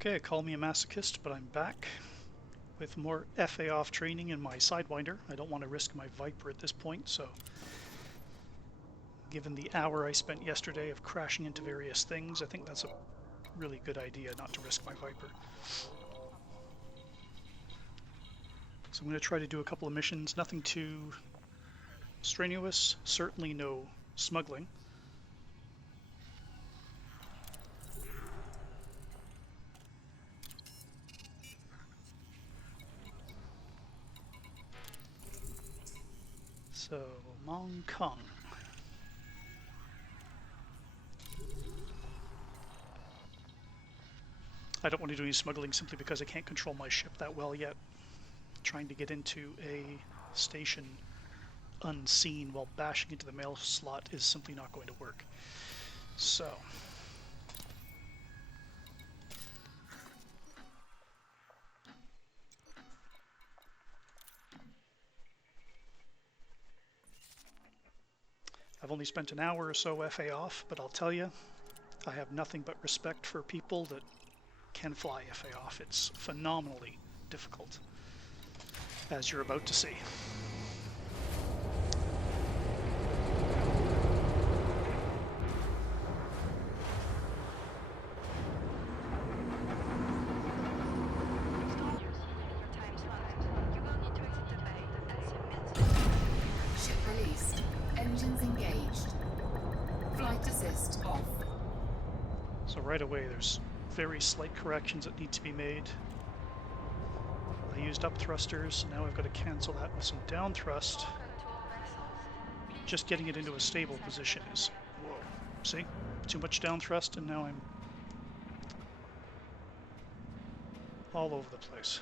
Okay, call me a masochist, but I'm back with more FA off training in my Sidewinder. I don't want to risk my Viper at this point, so given the hour I spent yesterday of crashing into various things, I think that's a really good idea not to risk my Viper. So I'm going to try to do a couple of missions, nothing too strenuous, certainly no smuggling. So, Hong Kong. I don't want to do any smuggling simply because I can't control my ship that well yet. Trying to get into a station unseen while bashing into the mail slot is simply not going to work. So, I've only spent an hour or so FA off, but I'll tell you, I have nothing but respect for people that can fly FA off. It's phenomenally difficult, as you're about to see. Ship released. Engines engaged. Flight assist off. So right away there's very slight corrections that need to be made. I used up thrusters, so now I've got to cancel that with some down thrust. Just getting it into a stable position is, whoa, see? Too much down thrust and now I'm all over the place.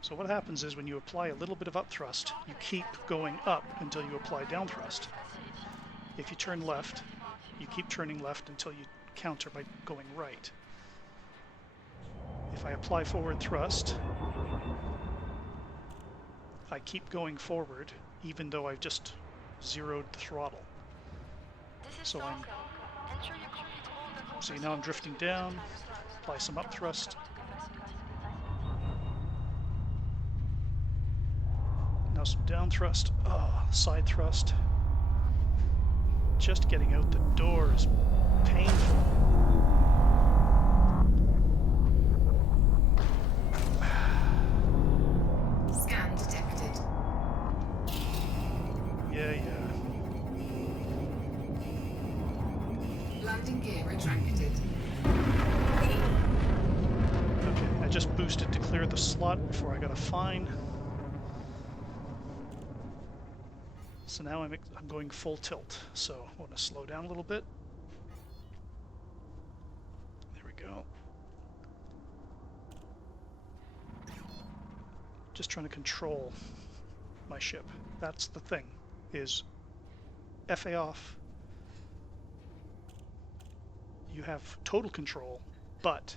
So what happens is when you apply a little bit of up thrust, you keep going up until you apply down thrust. If you turn left, you keep turning left until you counter by going right. If I apply forward thrust, I keep going forward even though I've just zeroed the throttle. So see, now I'm drifting down, apply some up thrust. Now some down thrust, side thrust. Just getting out the door is painful. Scan detected. Yeah. Landing gear retracted. Okay, I just boosted to clear the slot before I got a fine. So now I'm going full tilt, so I want to slow down a little bit. There we go. Just trying to control my ship. That's the thing, is FA off. You have total control, but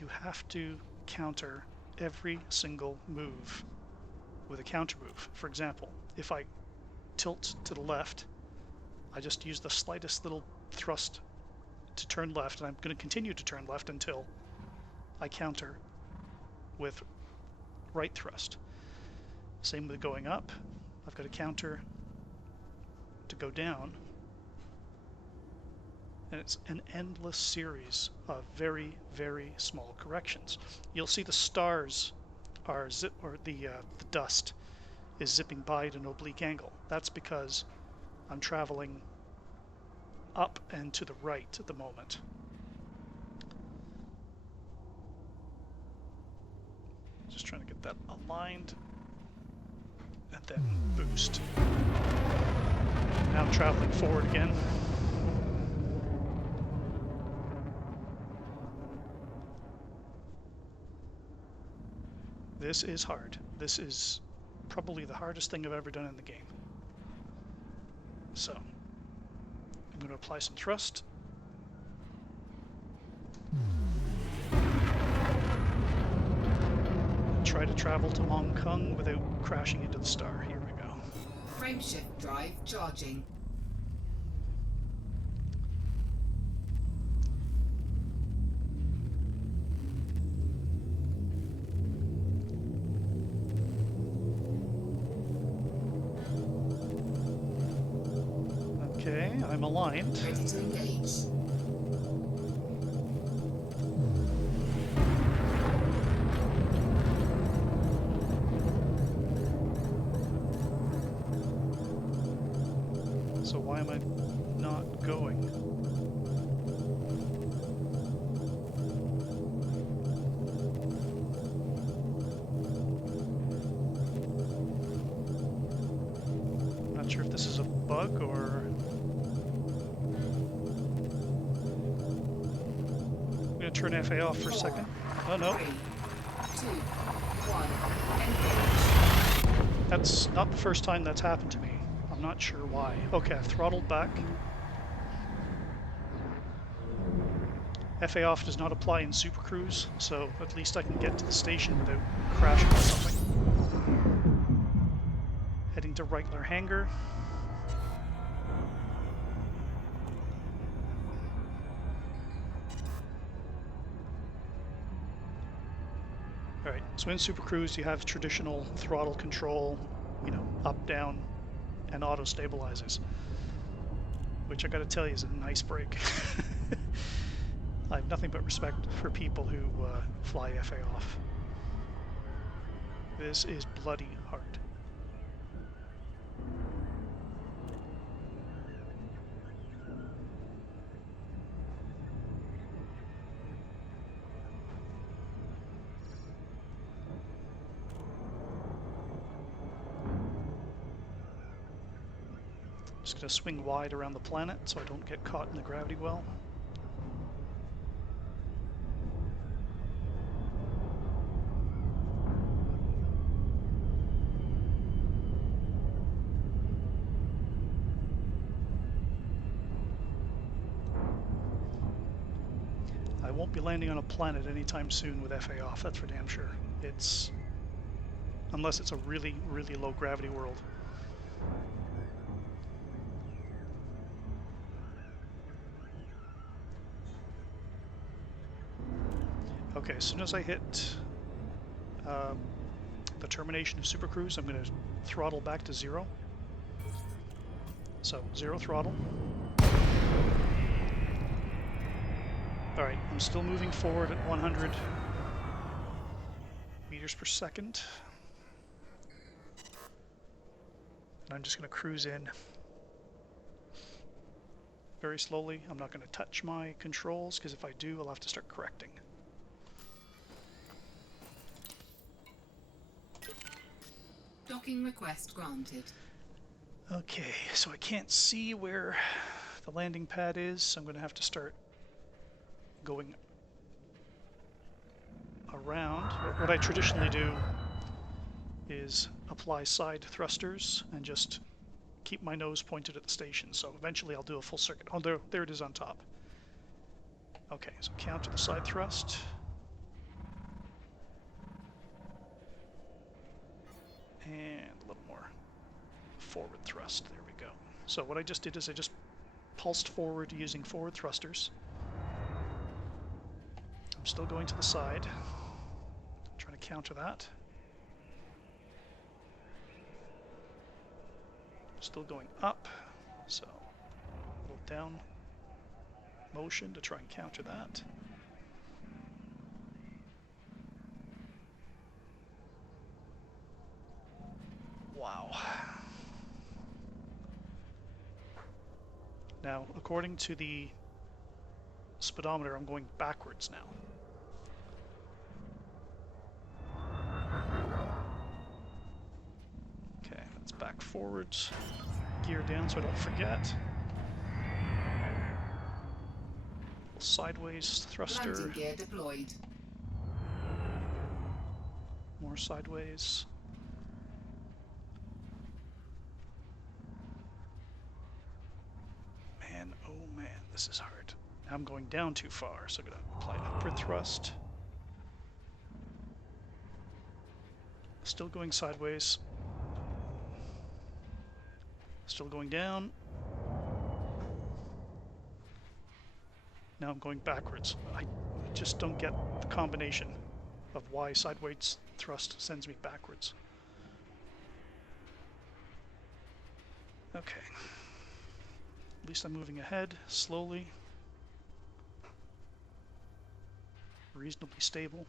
you have to counter every single move with a counter move. For example, if I tilt to the left, I just use the slightest little thrust to turn left, and I'm going to continue to turn left until I counter with right thrust. Same with going up. I've got to counter to go down. And it's an endless series of very, very small corrections. You'll see the stars are the dust is zipping by at an oblique angle. That's because I'm traveling up and to the right at the moment. Just trying to get that aligned and then boost. Now I'm traveling forward again. This is hard. This is probably the hardest thing I've ever done in the game. So, I'm going to apply some thrust. Try to travel to Hong Kong without crashing into the star. Here we go. Frameshift drive charging. I'm aligned. Ready to engage. So why am I not going? Not sure if this is a bug or... I'm going to turn FA off for a second. Oh no. 3, 2, 1. Engage. That's not the first time that's happened to me. I'm not sure why. Okay, I've throttled back. FA off does not apply in Super Cruise, so at least I can get to the station without crashing or something. Heading to Reitler Hangar. Alright, so in Super Cruise you have traditional throttle control, you know, up, down, and auto stabilizers, which I gotta tell you is a nice break. I have nothing but respect for people who fly FA off. This is bloody hard. Just going to swing wide around the planet so I don't get caught in the gravity well. I won't be landing on a planet anytime soon with FA off, that's for damn sure. It's... unless it's a really, really low gravity world. Okay, as soon as I hit the termination of Super Cruise, I'm going to throttle back to 0. So, 0 throttle. Alright, I'm still moving forward at 100 meters per second. And I'm just going to cruise in very slowly. I'm not going to touch my controls, because if I do, I'll have to start correcting. Docking request granted. Okay, so I can't see where the landing pad is, so I'm going to have to start going around. What I traditionally do is apply side thrusters and just keep my nose pointed at the station. So eventually I'll do a full circuit. Oh, there it is on top. Okay, so counter the side thrust. And a little more forward thrust. There we go. So what I just did is I just pulsed forward using forward thrusters. I'm still going to the side. Trying to counter that. Still going up, so a little down motion to try and counter that. Wow. Now, according to the speedometer, I'm going backwards now. Okay, that's back forwards. Gear down so I don't forget. Sideways thruster. Landing gear deployed. More sideways. Man, oh man, this is hard. Now I'm going down too far, so I'm going to apply upward thrust. Still going sideways. Still going down. Now I'm going backwards. I just don't get the combination of why sideways thrust sends me backwards. Okay. At least I'm moving ahead, slowly. Reasonably stable.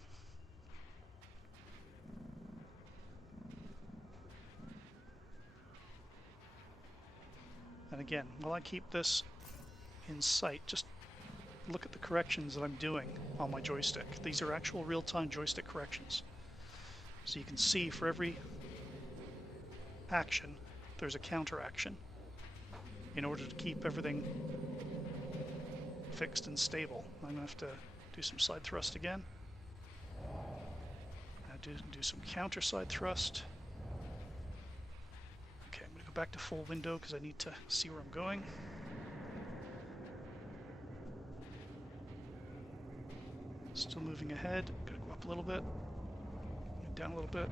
And again, while I keep this in sight, just look at the corrections that I'm doing on my joystick. These are actual real-time joystick corrections. So you can see for every action, there's a counter action in order to keep everything fixed and stable. I'm going to have to do some side thrust again. Do some counter side thrust. Okay, I'm going to go back to full window because I need to see where I'm going. Still moving ahead. Gotta go up a little bit. Down a little bit.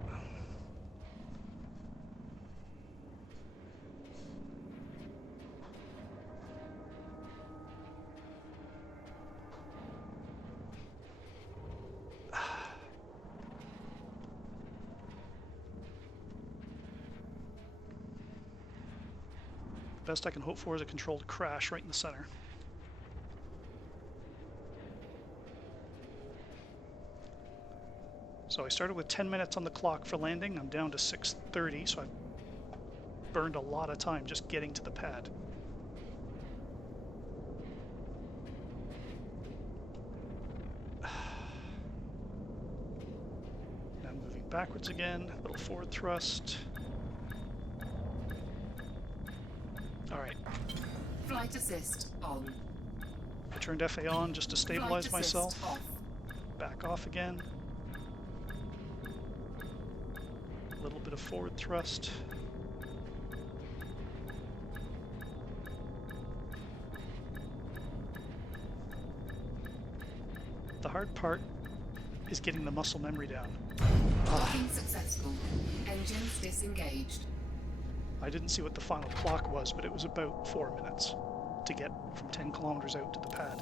Best I can hope for is a controlled crash right in the center. So I started with 10 minutes on the clock for landing. I'm down to 6:30, so I've burned a lot of time just getting to the pad. Now I'm moving backwards again, a little forward thrust. All right. Flight assist on. I turned FA on just to stabilize myself. Off. Back off again. A little bit of forward thrust. The hard part is getting the muscle memory down. Docking successful. Engines disengaged. I didn't see what the final clock was, but it was about 4 minutes to get from 10 kilometers out to the pad.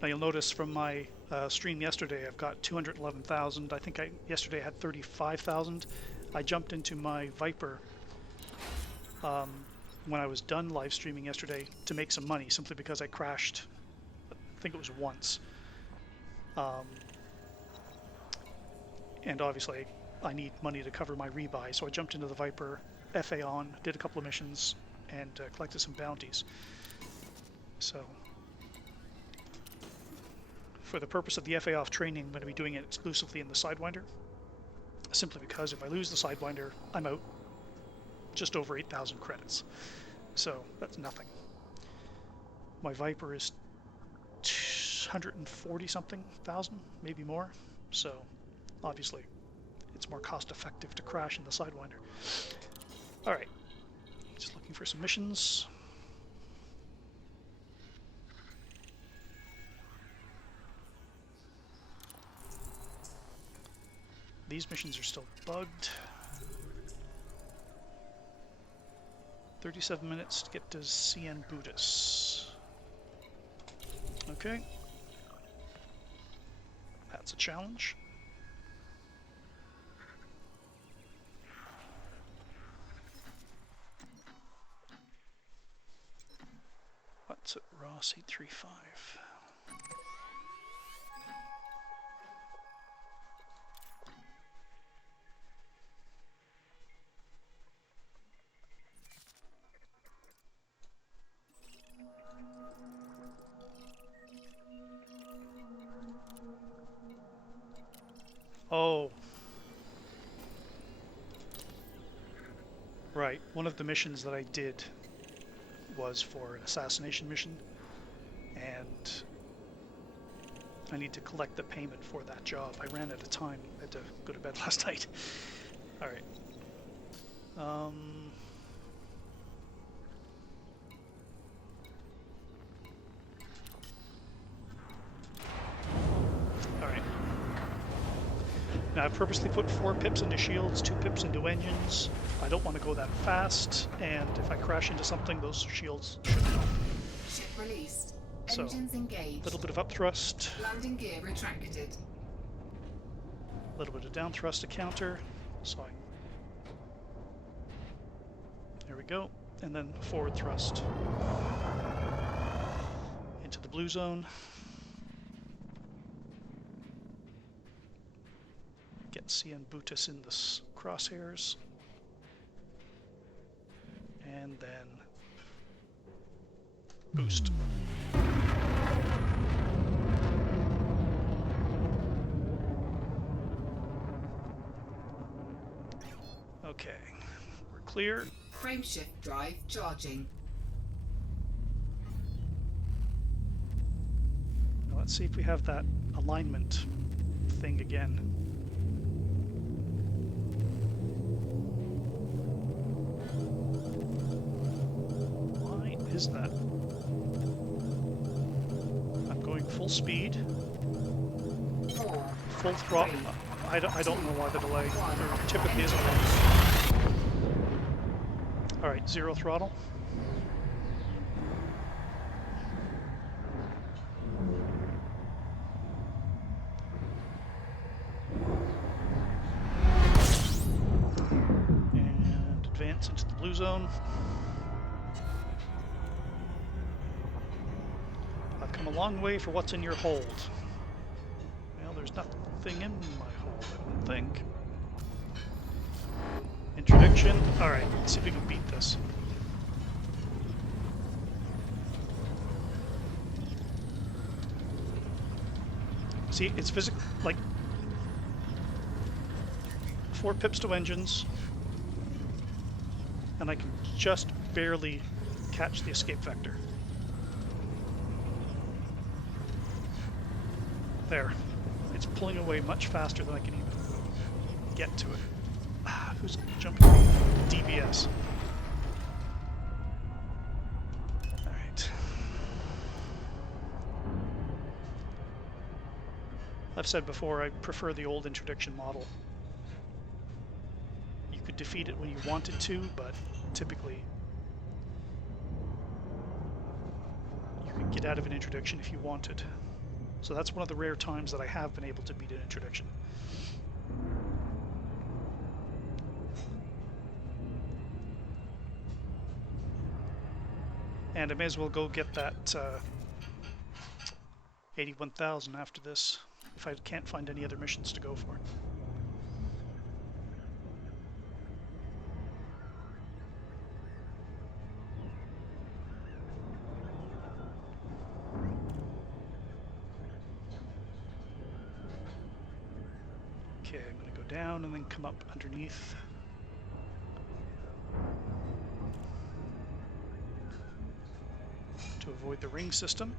Now you'll notice from my stream yesterday, I've got 211,000. I think yesterday I had 35,000. I jumped into my Viper when I was done live streaming yesterday to make some money, simply because I crashed, I think it was once. And obviously I need money to cover my rebuy, so I jumped into the Viper, FA on, did a couple of missions, and collected some bounties. So for the purpose of the FA off training, I'm going to be doing it exclusively in the Sidewinder, simply because if I lose the Sidewinder, I'm out just over 8,000 credits. So that's nothing. My Viper is 140 something thousand, maybe more. So obviously it's more cost effective to crash in the Sidewinder. All right, just looking for some missions. These missions are still bugged. 37 minutes to get to CMDR. Okay. That's a challenge. What's it? Ross 835. Oh. Right, one of the missions that I did was for an assassination mission, and I need to collect the payment for that job. I ran out of time. I had to go to bed last night. All right. Now I've purposely put 4 pips into shields, 2 pips into engines. I don't want to go that fast, and if I crash into something, those shields should help. Ship released. So, Engines a engaged. little bit of up thrust, Landing gear retracted. a little bit of down thrust to counter. So there we go. And then forward thrust into the blue zone. Get CN Butis in the crosshairs. And then boost. Okay, we're clear. Frameshift drive charging. Now let's see if we have that alignment thing again. Why is that? I'm going full speed. 4. Full throttle. I don't know why the delay. There typically isn't one. Alright, 0 throttle. And advance into the blue zone. I've come a long way for what's in your hold. Well, there's nothing in my hold, I don't think. Interdiction. Alright, let's see if we can beat this. See, it's physical, like 4 pips to engines, and I can just barely catch the escape vector. There. It's pulling away much faster than I can even get to it. Who's jumping? DBS. Alright. I've said before, I prefer the old interdiction model. You could defeat it when you wanted to, but typically you could get out of an interdiction if you wanted. So that's one of the rare times that I have been able to beat an interdiction. And I may as well go get that 81,000 after this, if I can't find any other missions to go for. Okay, I'm going to go down and then come up underneath. To avoid the ring system.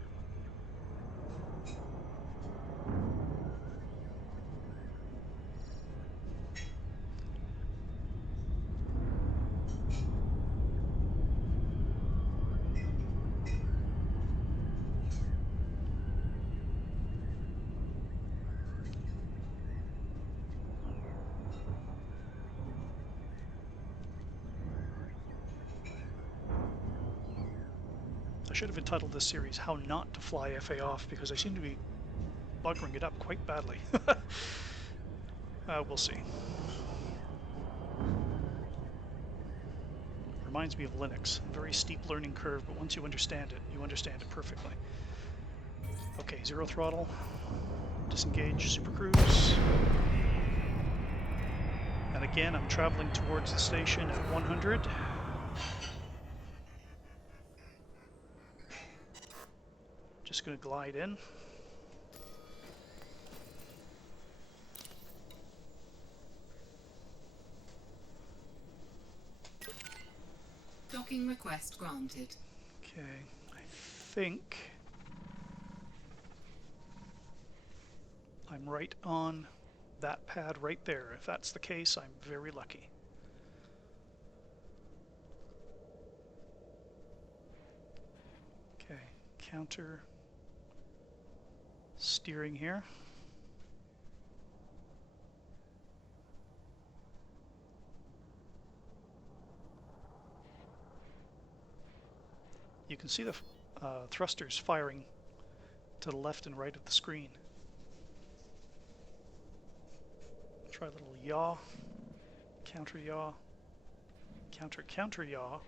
I should have entitled this series How Not to Fly FA Off, because I seem to be buggering it up quite badly. We'll see. Reminds me of Linux. A very steep learning curve, but once you understand it perfectly. Okay, 0 throttle. Disengage Super Cruise. And again, I'm traveling towards the station at 100. Just going to glide in. Docking request granted. Okay, I think I'm right on that pad right there. If that's the case, I'm very lucky. Okay, counter steering here. You can see the thrusters firing to the left and right of the screen. Try a little yaw, counter yaw, counter counter yaw,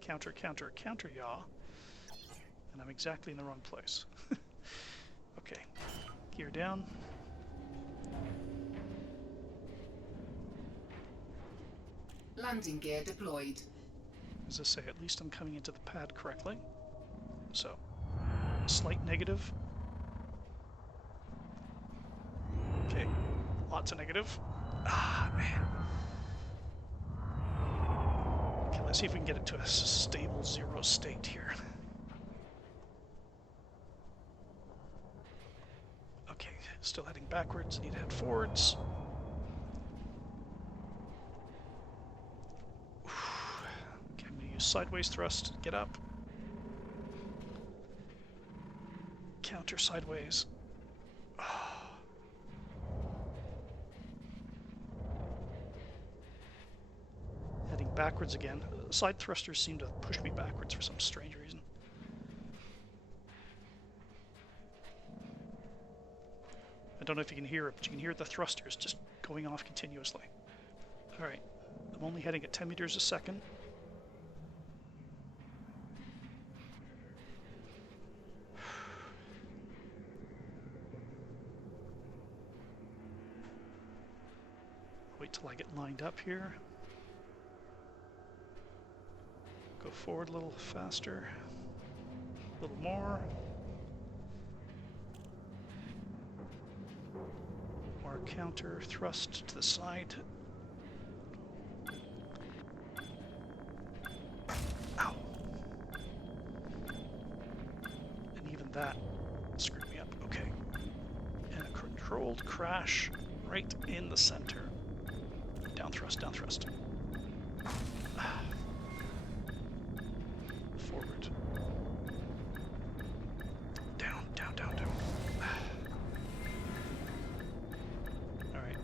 counter counter counter yaw, and I'm exactly in the wrong place. Okay, gear down. Landing gear deployed. As I say, at least I'm coming into the pad correctly. So, slight negative. Okay, lots of negative. Ah, man. Okay, let's see if we can get it to a stable 0 state here. Okay, still heading backwards, need to head forwards. Okay, I'm going to use sideways thrust, get up. Counter sideways. Heading backwards again. Side thrusters seem to push me backwards for some strange reason. I don't know if you can hear it, but you can hear the thrusters just going off continuously. Alright, I'm only heading at 10 meters a second. Wait till I get lined up here. Go forward a little faster. A little more. More counter thrust to the side. Ow! And even that screwed me up. Okay. And a controlled crash right in the center. Down thrust, down thrust. Forward. Down, down, down, down. Alright.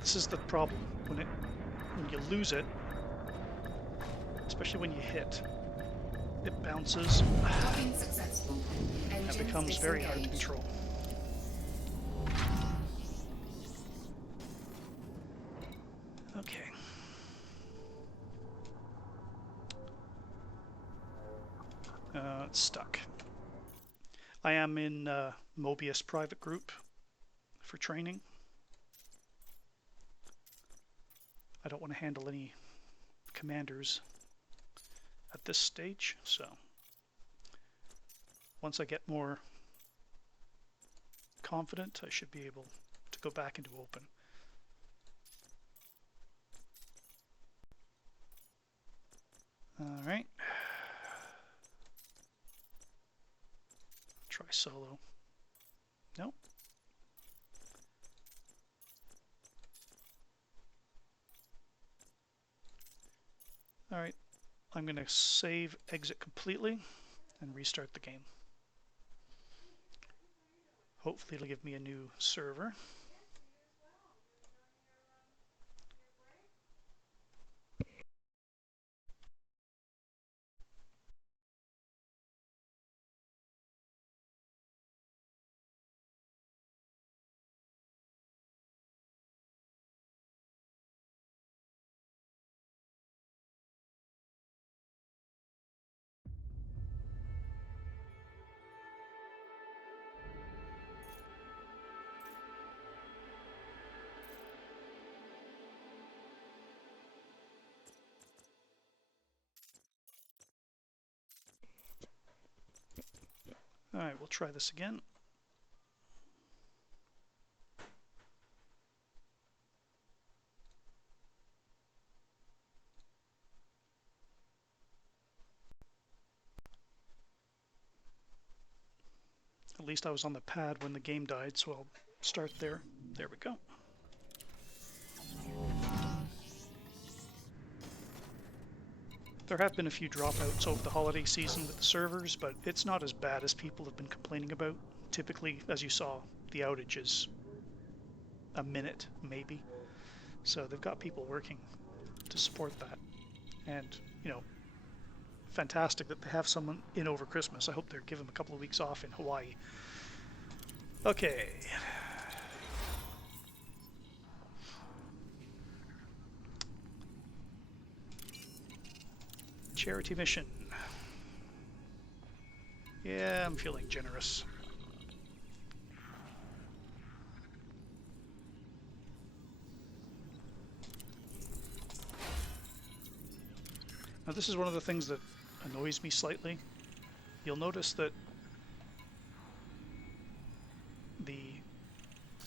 This is the problem. When you lose it, especially when you hit, it bounces Docking successful. and Engines becomes very hard to disengaged. control. Okay. It's stuck. I am in Mobius private group for training. I don't want to handle any commanders at this stage, so once I get more confident, I should be able to go back into open. All right. Try solo. Nope. All right. I'm going to save exit completely and restart the game. Hopefully it'll give me a new server. All right, we'll try this again. At least I was on the pad when the game died, so I'll start there. There we go. There have been a few dropouts over the holiday season with the servers, but it's not as bad as people have been complaining about. Typically, as you saw, the outage is a minute, maybe. So they've got people working to support that. And, you know, fantastic that they have someone in over Christmas. I hope they're giving them a couple of weeks off in Hawaii. Okay. Charity mission. Yeah, I'm feeling generous. Now this is one of the things that annoys me slightly. You'll notice that the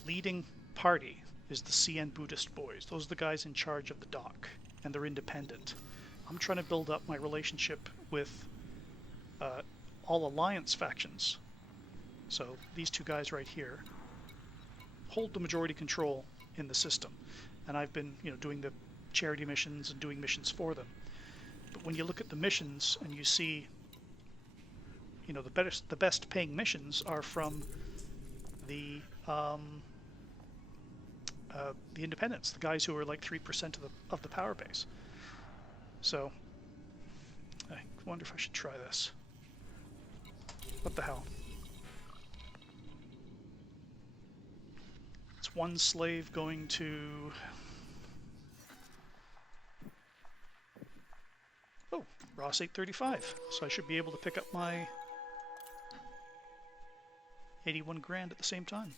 leading party is the CN Buddhist boys. Those are the guys in charge of the dock, and they're independent. I'm trying to build up my relationship with all alliance factions. So these two guys right here hold the majority control in the system, and I've been, doing the charity missions and doing missions for them. But when you look at the missions and you see, the best paying missions are from the independents, the guys who are like 3% of the power base. So I wonder if I should try this. What the hell? It's one slave going to... Oh, Ross 835. So I should be able to pick up my 81 grand at the same time.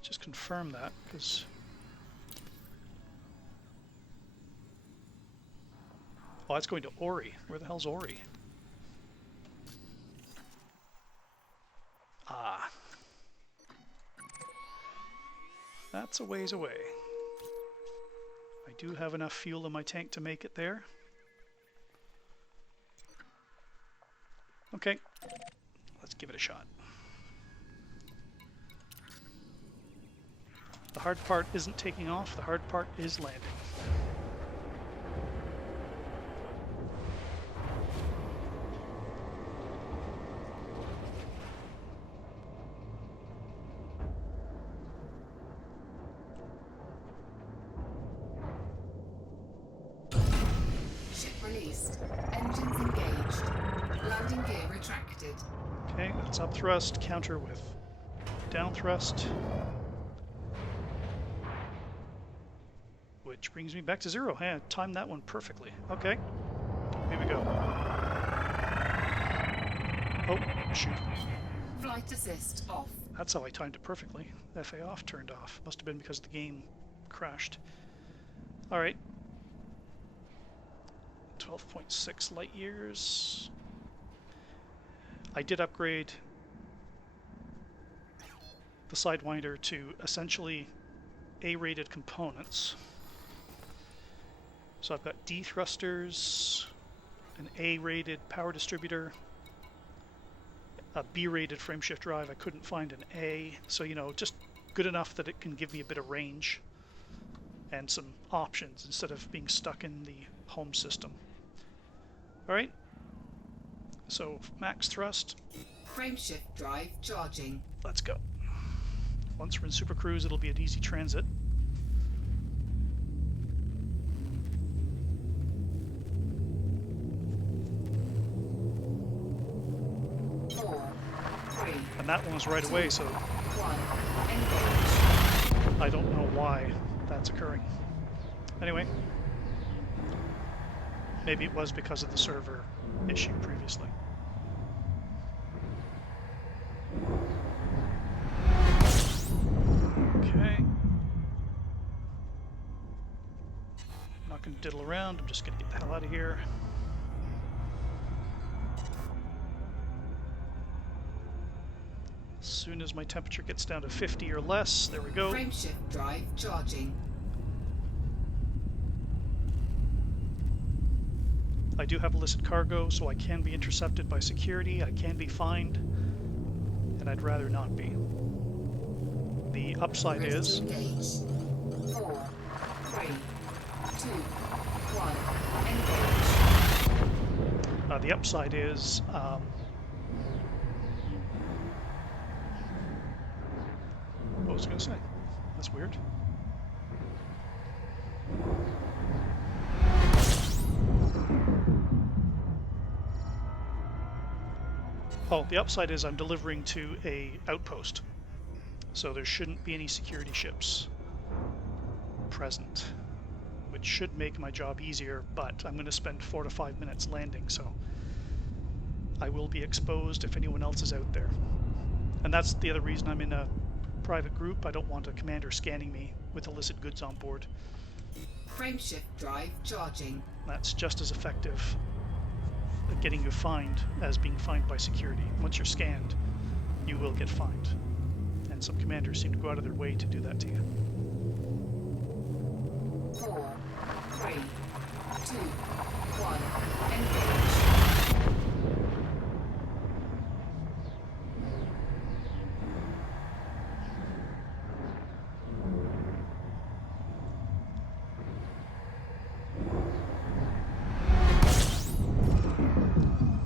Just confirm that, because oh, that's going to Ori. Where the hell's Ori? Ah, that's a ways away. I do have enough fuel in my tank to make it there. Okay, let's give it a shot. The hard part isn't taking off, the hard part is landing. Ship released. Engines engaged. Landing gear retracted. Okay, that's up thrust, counter with down thrust. Which brings me back to 0. Hey, I timed that one perfectly. Okay, here we go. Oh, shoot. Flight assist off. That's how I timed it perfectly. FA off turned off. Must have been because the game crashed. Alright. 12.6 light years. I did upgrade the Sidewinder to essentially A-rated components. So I've got D thrusters, an A-rated power distributor, a B-rated frameshift drive. I couldn't find an A, so just good enough that it can give me a bit of range and some options instead of being stuck in the home system. Alright, so max thrust. Frameshift drive charging. Let's go. Once we're in Super Cruise, it'll be an easy transit. And that one was right away, so I don't know why that's occurring. Anyway, maybe it was because of the server issue previously. Okay. I'm not going to diddle around, I'm just going to get the hell out of here. As soon as my temperature gets down to 50 or less, there we go. Frameshift drive charging. I do have illicit cargo, so I can be intercepted by security, I can be fined, and I'd rather not be. The upside is... Engage. 4, 3, 2, 1, engage. The upside is what was I going to say? That's weird. Oh, the upside is I'm delivering to a outpost, so there shouldn't be any security ships present, which should make my job easier, but I'm going to spend 4 to 5 minutes landing, so I will be exposed if anyone else is out there. And that's the other reason I'm in a private group. I don't want a commander scanning me with illicit goods on board. Frameshift drive charging. That's just as effective at getting you fined as being fined by security. Once you're scanned, you will get fined. And some commanders seem to go out of their way to do that to you. 4, 3, 2, 1, engage.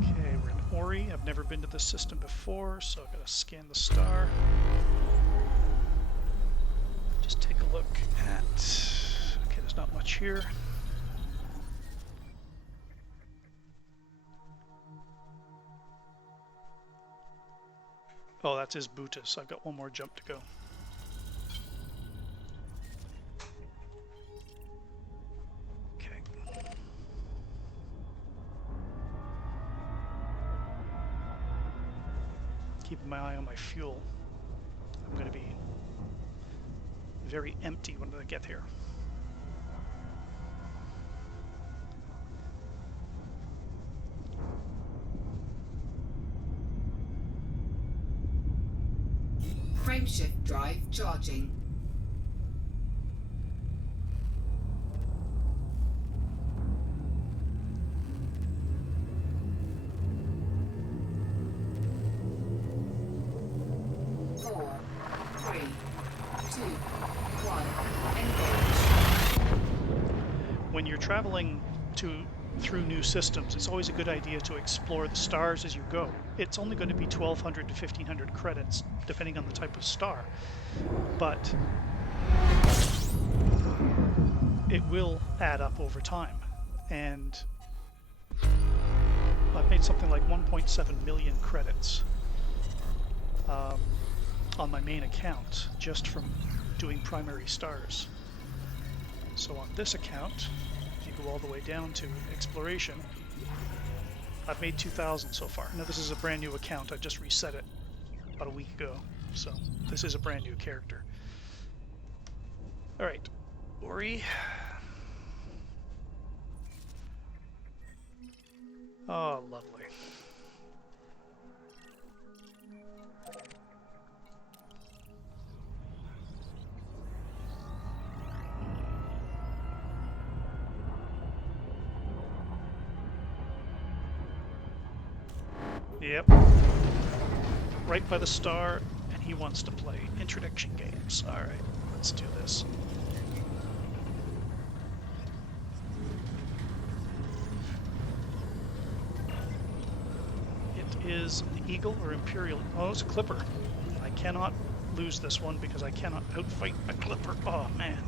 Okay, we're in Ori. I've never been to this system before, so I've got to scan the star. Just take a look at... Okay, there's not much here. Oh, that's Isbutas. I've got one more jump to go. Okay. Keeping my eye on my fuel. I'm going to be very empty when I get here. Frameshift drive charging. Four, three, two, one, engage. When you're traveling through new systems, it's always a good idea to explore the stars as you go. It's only going to be 1,200 to 1,500 credits, depending on the type of star, but it will add up over time. And I've made something like 1.7 million credits on my main account just from doing primary stars. So on this account, if you go all the way down to exploration, I've made 2,000 so far. Now this is a brand new account. I just reset it about a week ago, so this is a brand new character. All right, Ori. Oh, lovely. Yep. Right by the star, and he wants to play introduction games. All right, let's do this. It is an Eagle or Imperial. Oh, it's a Clipper. I cannot lose this one because I cannot outfight a Clipper. Oh, man.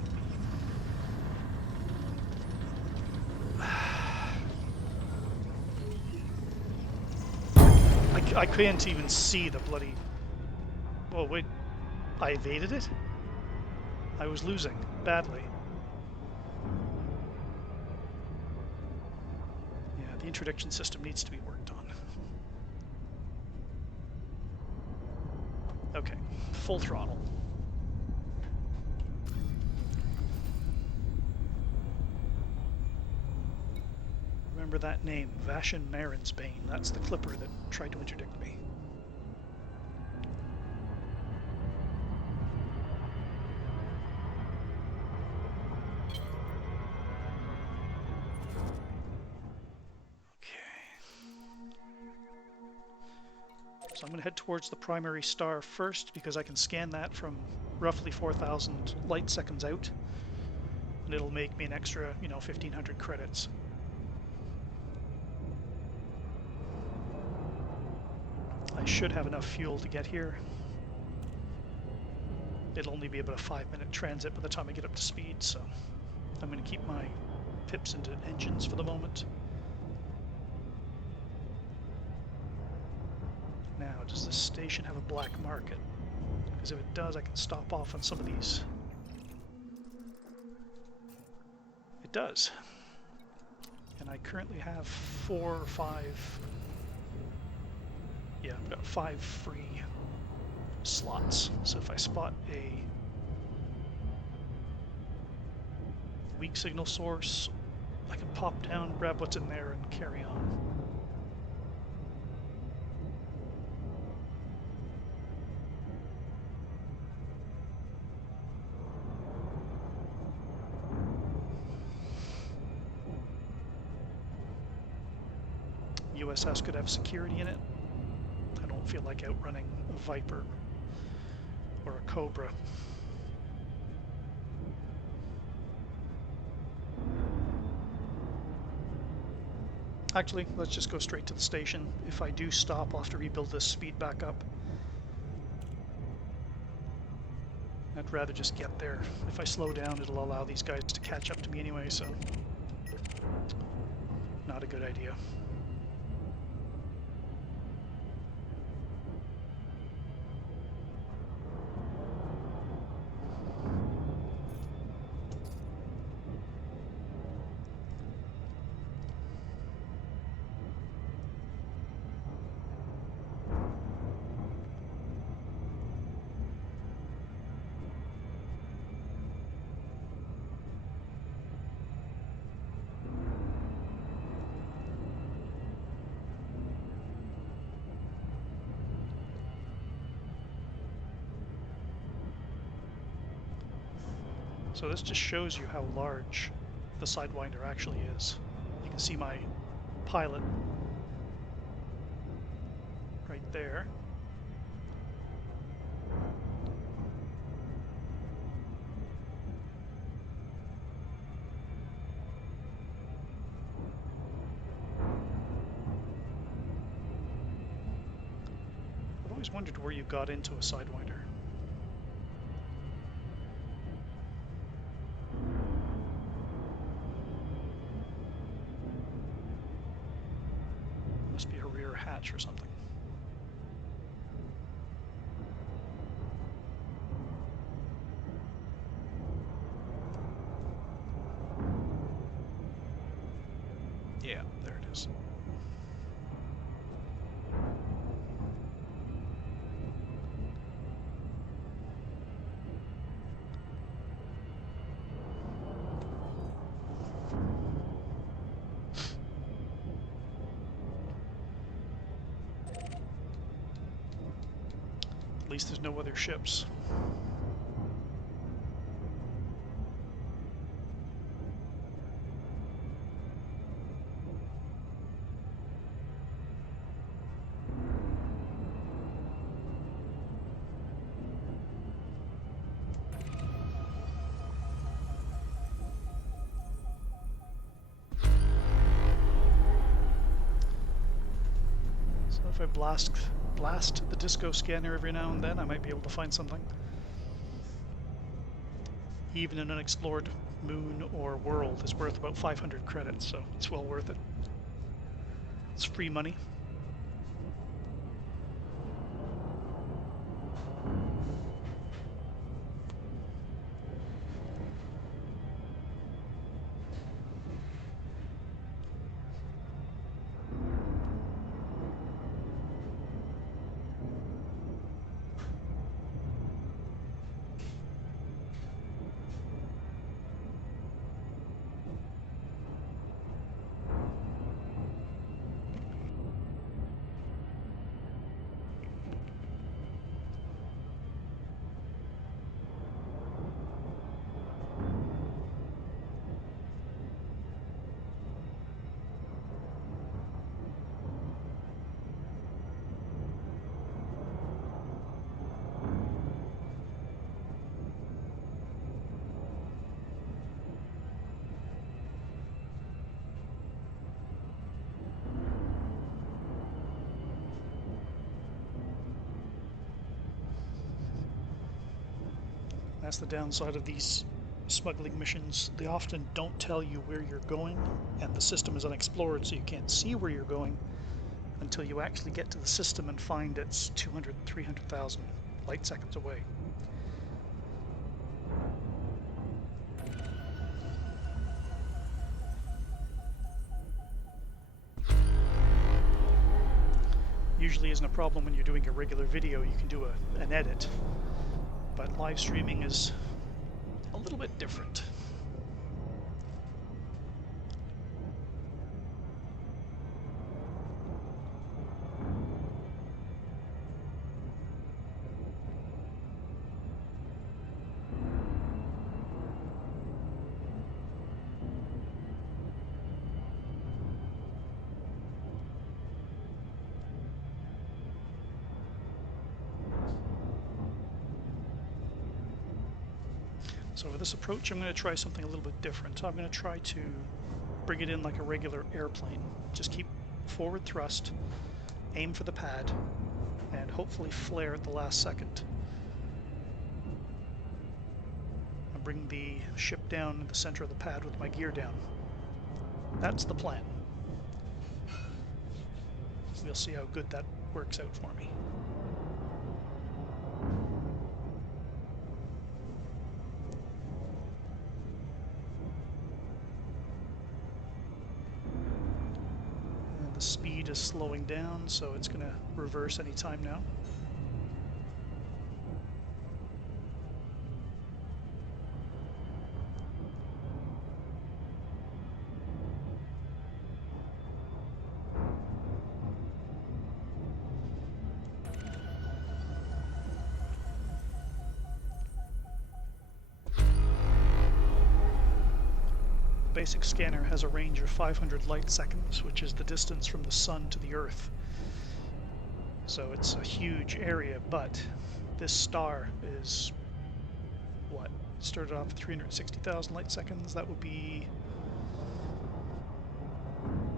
I couldn't even see the bloody... Oh, wait. I evaded it? I was losing badly. Yeah, the introduction system needs to be worked on. Okay, full throttle. Remember that name, Vashin Marinsbane. That's the Clipper that tried to interdict me. So I'm going to head towards the primary star first because I can scan that from roughly 4,000 light seconds out, and it'll make me an extra, 1,500 credits. I should have enough fuel to get here. It'll only be about a 5-minute transit by the time I get up to speed, so I'm going to keep my pips into engines for the moment. Now, does this station have a black market? Because if it does, I can stop off on some of these. It does. And I currently have 4 or 5... Yeah, I've got 5 free slots. So if I spot a weak signal source, I can pop down, grab what's in there, and carry on. USS could have security in it. I don't feel like outrunning a Viper or a Cobra. Actually, let's just go straight to the station. If I do stop, I'll have to rebuild this speed back up. I'd rather just get there. If I slow down, it'll allow these guys to catch up to me anyway, so not a good idea. So this just shows you how large the Sidewinder actually is. You can see my pilot right there. I've always wondered where you got into a Sidewinder. Must be a rear hatch or something. Yeah, there it is. At least there's no other ships. So if I blast the disco scanner every now and then, I might be able to find something. Even an unexplored moon or world is worth about 500 credits, so it's well worth it. It's free money. That's the downside of these smuggling missions. They often don't tell you where you're going, and the system is unexplored, so you can't see where you're going until you actually get to the system and find it's 200, 300,000 light seconds away. Usually isn't a problem when you're doing a regular video. You can do an edit, but live streaming is a little bit different. So for this approach, I'm going to try something a little bit different. I'm going to try to bring it in like a regular airplane. Just keep forward thrust, aim for the pad, and hopefully flare at the last second. I'll bring the ship down in the center of the pad with my gear down. That's the plan. We'll see how good that works out for me. The speed is slowing down, so it's going to reverse any time now. Basic scanner has a range of 500 light seconds, which is the distance from the sun to the Earth. So it's a huge area, but this star is, what, started off at 360,000 light seconds. That would be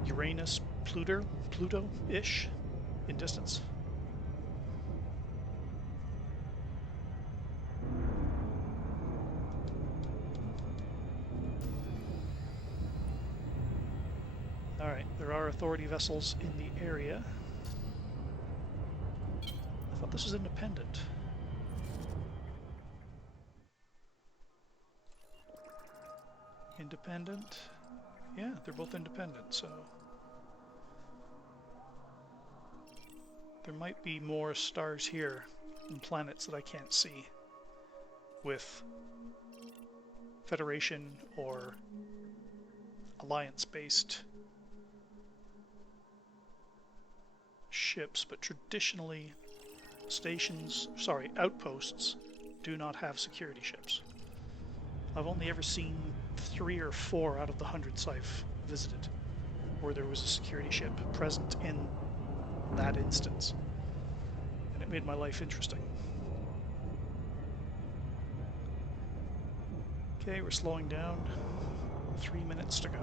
Uranus, Pluto-ish in distance. Alright, there are authority vessels in the area. I thought this was independent. Independent? Yeah, they're both independent, so... there might be more stars here and planets that I can't see with Federation or Alliance-based ships, but traditionally outposts do not have security ships. I've only ever seen 3 or 4 out of the hundreds I've visited where there was a security ship present in that instance, and it made my life interesting. Okay, we're slowing down. 3 minutes to go.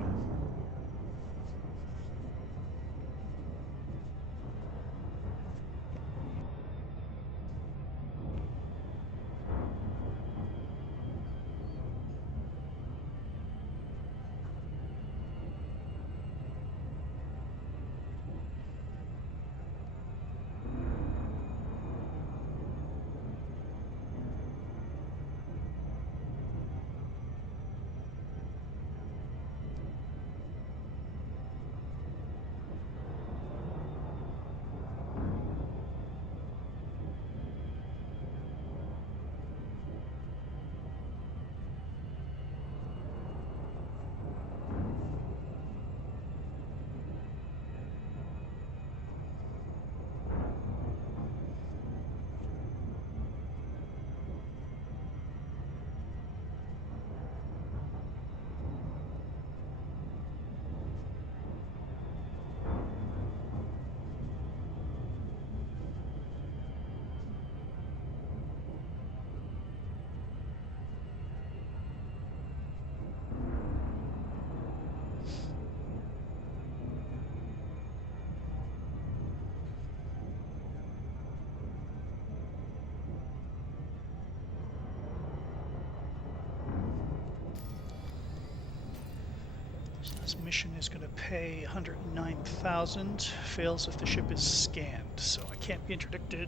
This mission is going to pay 109,000. Fails if the ship is scanned, so I can't be interdicted.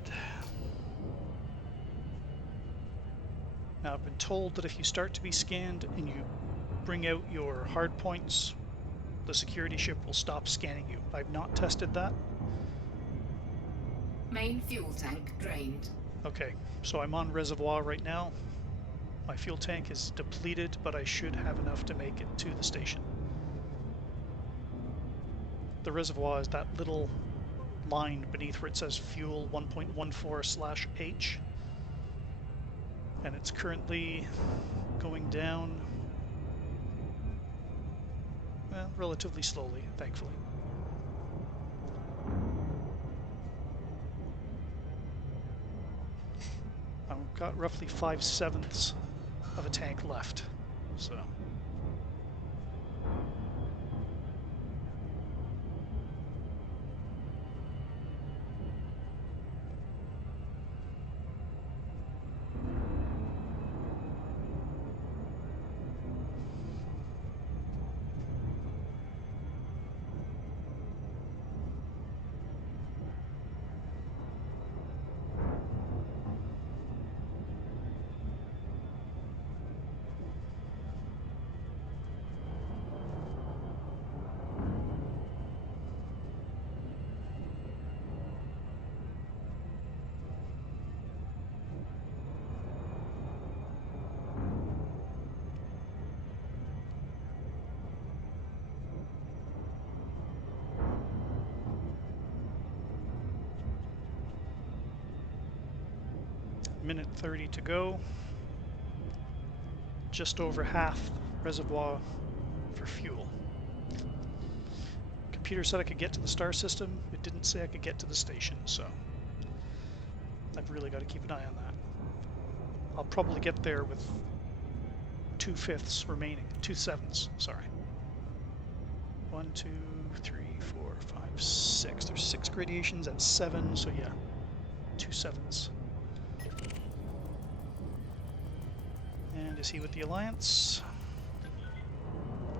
Now, I've been told that if you start to be scanned and you bring out your hard points, the security ship will stop scanning you. I've not tested that. Main fuel tank drained. Okay, so I'm on reservoir right now. My fuel tank is depleted, but I should have enough to make it to the station. The reservoir is that little line beneath where it says fuel 1.14/H. And it's currently going down, well, relatively slowly, thankfully. I've got roughly 5/7 of a tank left, so. Minute 30 to go. Just over half reservoir for fuel. Computer said I could get to the star system. It didn't say I could get to the station, so I've really got to keep an eye on that. I'll probably get there with 2/5 remaining, 2/7, sorry. 1, 2, 3, 4, 5, 6. There's 6 gradations at 7, so yeah, 2/7. And is he with the Alliance?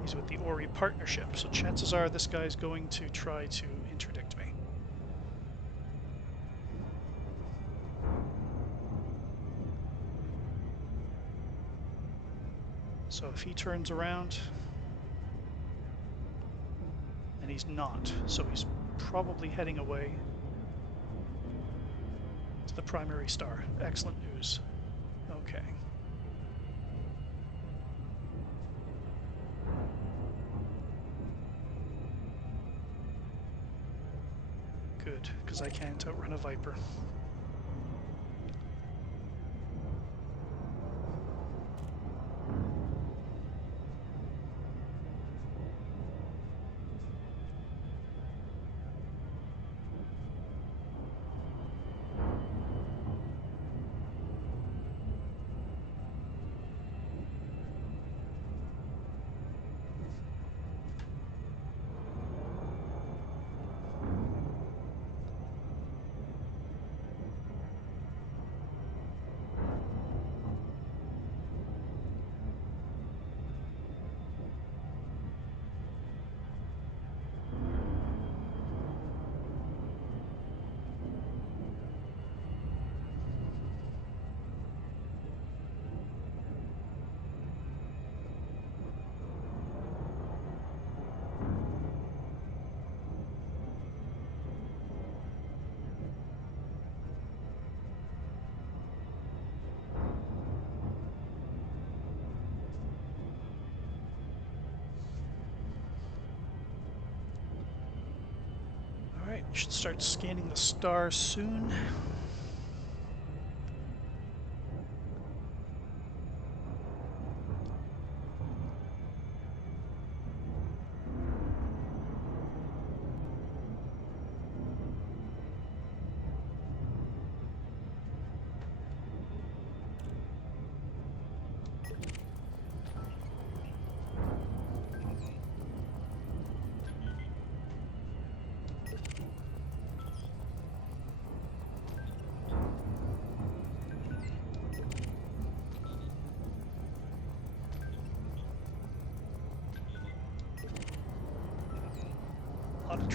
He's with the Ori Partnership, so chances are this guy's going to try to interdict me. So if he turns around, and he's not, so he's probably heading away to the primary star. Excellent news. Okay. Good, because I can't outrun a Viper. Alright, should start scanning the star soon.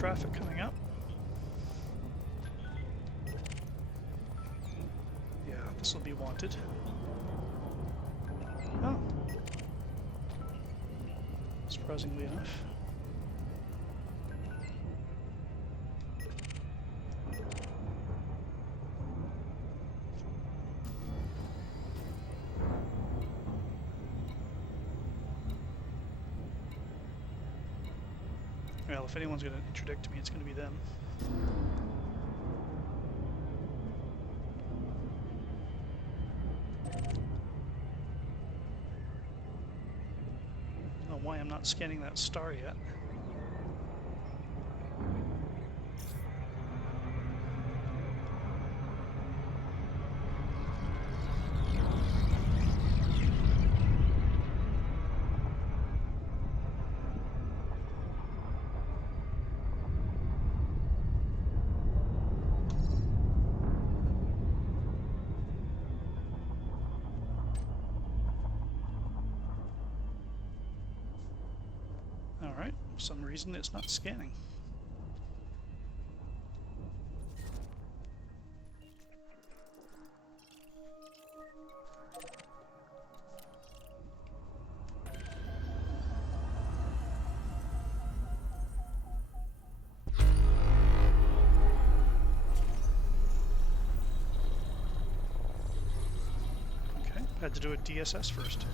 traffic coming up. Yeah, this will be wanted. Oh. Surprisingly enough. Well, if anyone's going to interdict me, it's going to be them. I don't know why I'm not scanning that star yet. Alright, for some reason it's not scanning. Okay, had to do a DSS first.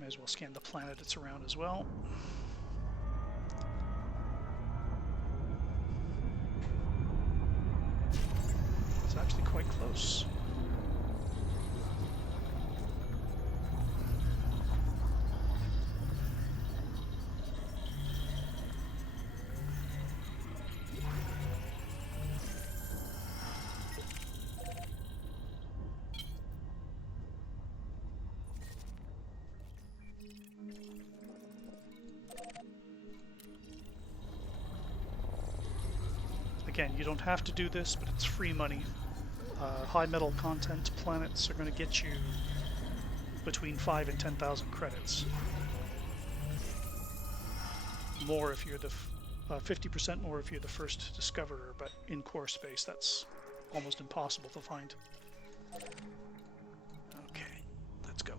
May as well scan the planet it's around as well. It's actually quite close. Again, you don't have to do this, but it's free money. High metal content planets are going to get you between 5 and 10,000 credits. More if you're the 50% more if you're the first discoverer, but in core space that's almost impossible to find. Okay, let's go.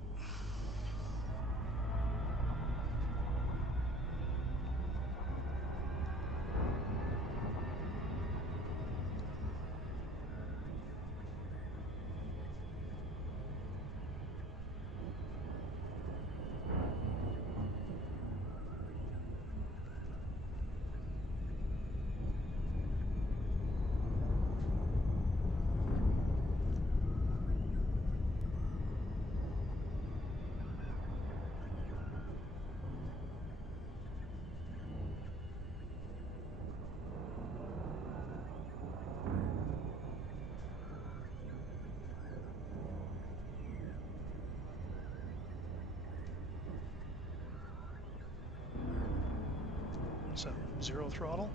So, 0 throttle.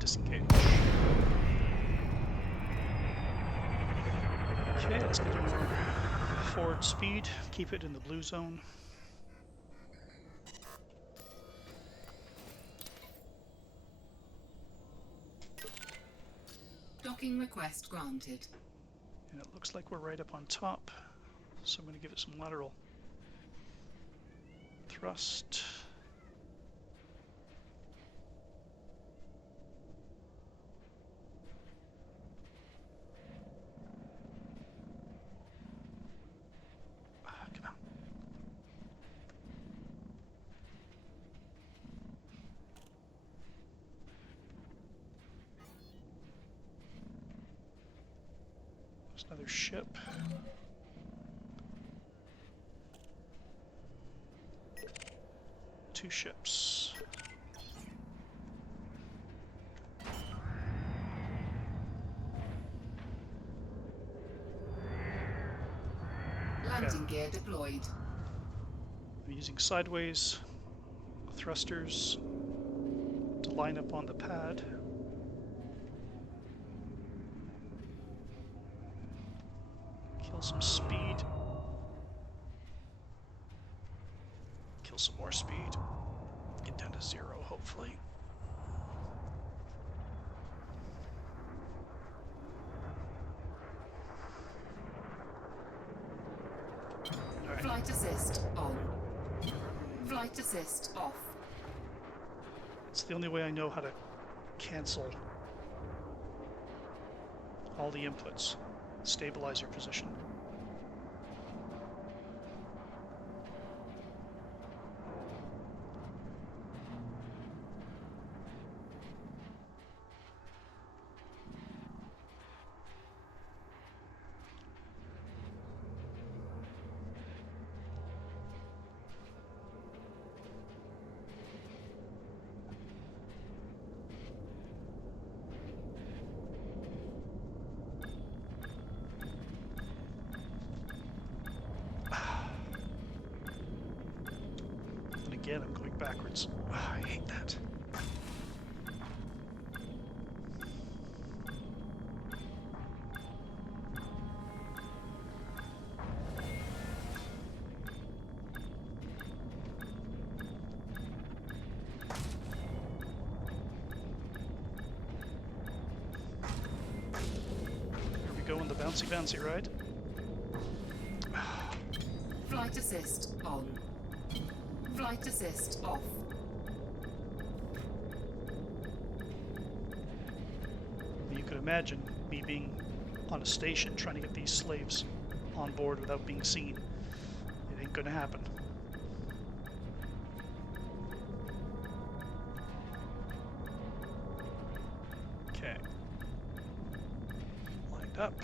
Disengage. Okay, let's get more forward speed. Keep it in the blue zone. Docking request granted. And it looks like we're right up on top. So I'm going to give it some lateral thrust. Come on. There's another ship. Two ships. Landing gear deployed. I'm using sideways thrusters to line up on the pad. Kill some speed. Kill some more speed. Get down to 0, hopefully. Alright. Flight assist on. Flight assist off. It's the only way I know how to cancel all the inputs. Stabilize your position. Again, I'm going backwards. Oh, I hate that. Here we go on the bouncy ride. Flight assist on. Flight assist off. You could imagine me being on a station trying to get these slaves on board without being seen. It ain't gonna happen. Okay. Lined up.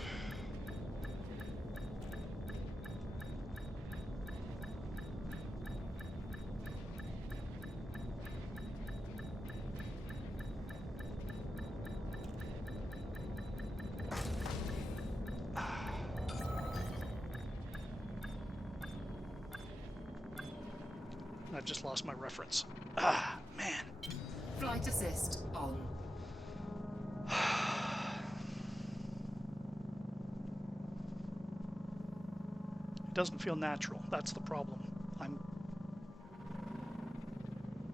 I've just lost my reference. Ah, man. Flight assist on. It doesn't feel natural. That's the problem.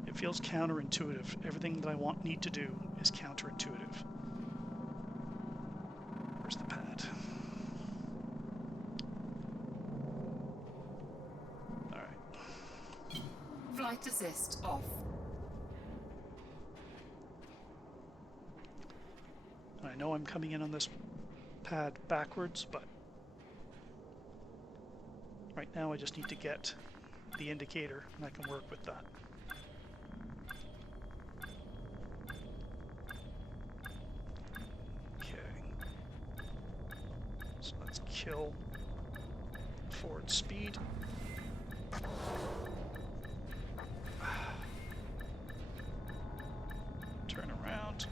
It feels counterintuitive. Everything that I need to do is counterintuitive. Where's the pad? Alright. Flight assist off. I know I'm coming in on this pad backwards, but right now I just need to get the indicator and I can work with that. Okay. So let's kill forward speed. Turn around.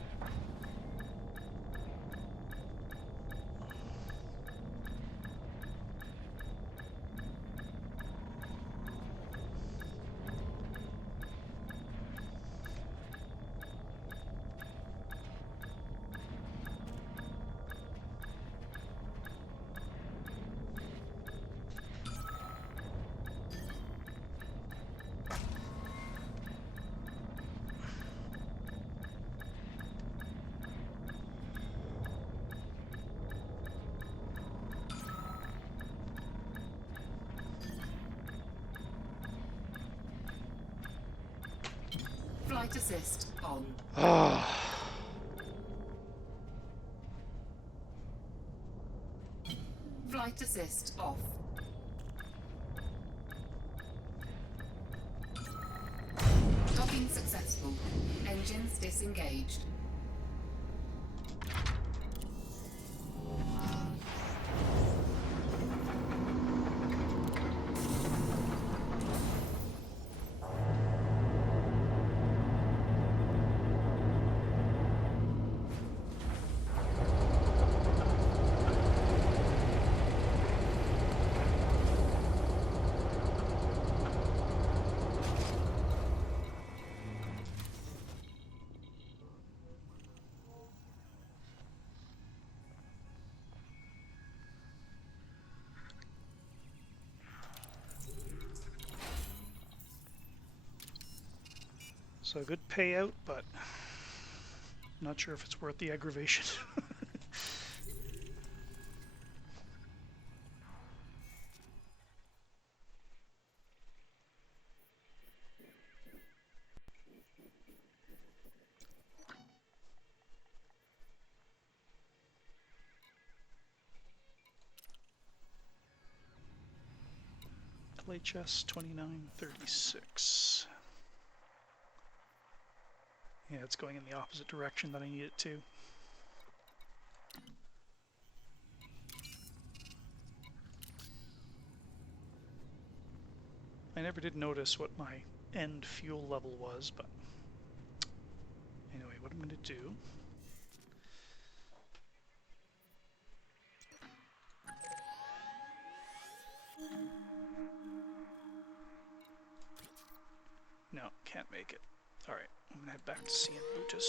Flight assist on. Flight assist off. Docking successful. Engines disengaged. So a good payout, but not sure if it's worth the aggravation. Play chess 2936. Yeah, it's going in the opposite direction that I need it to. I never did notice what my end fuel level was, but anyway, what I'm going to do... No, can't make it. Alright, I'm going to head back to CMDR.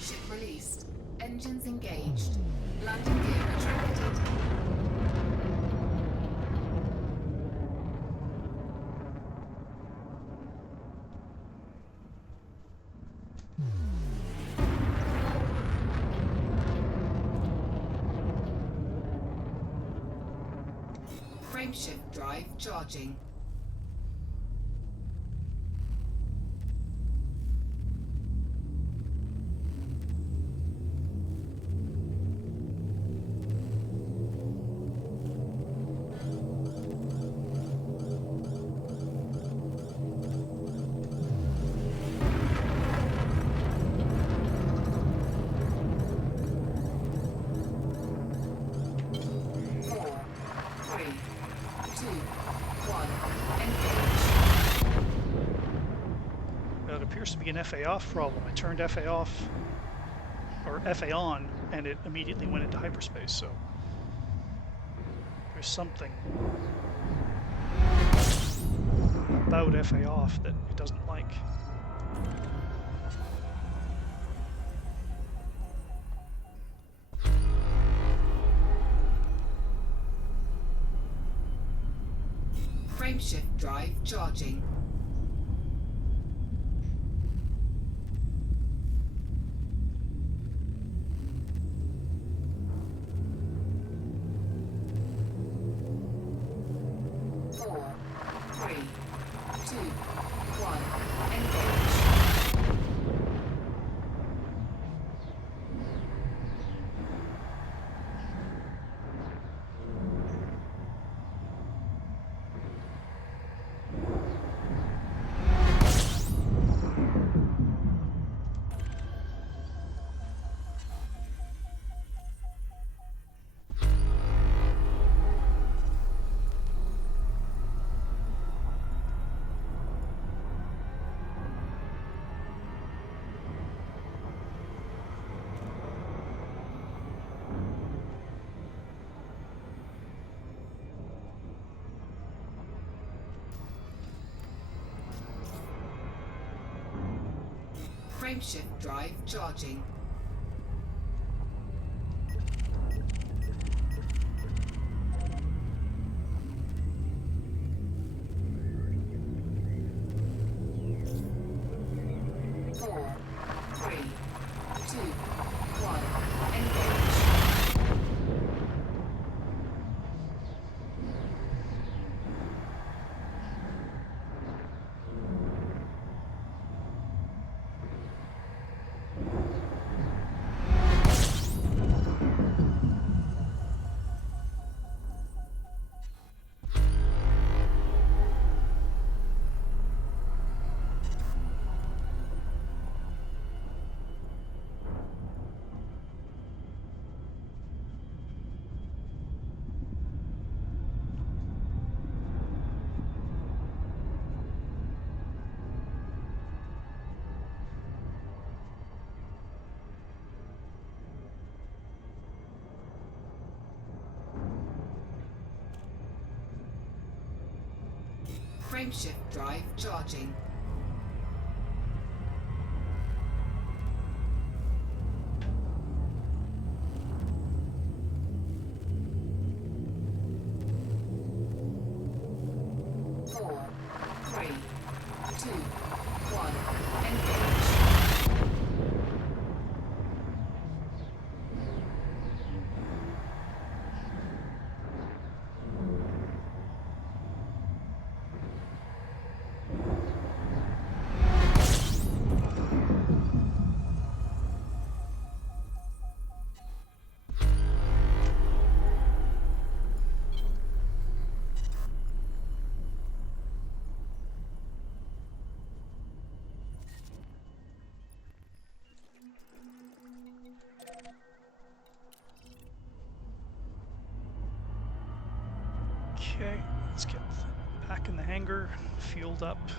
Ship released. Engines engaged. Landing gear retracted. Frameshift drive charging. Well, it appears to be an FA off problem. I turned FA off, or FA on, and it immediately went into hyperspace, so there's something about FA off that it doesn't like. Frameshift drive charging. Frameshift drive charging. Frameshift drive charging. Four, three, two, one, engage. Okay, let's get back in the hangar, fueled up.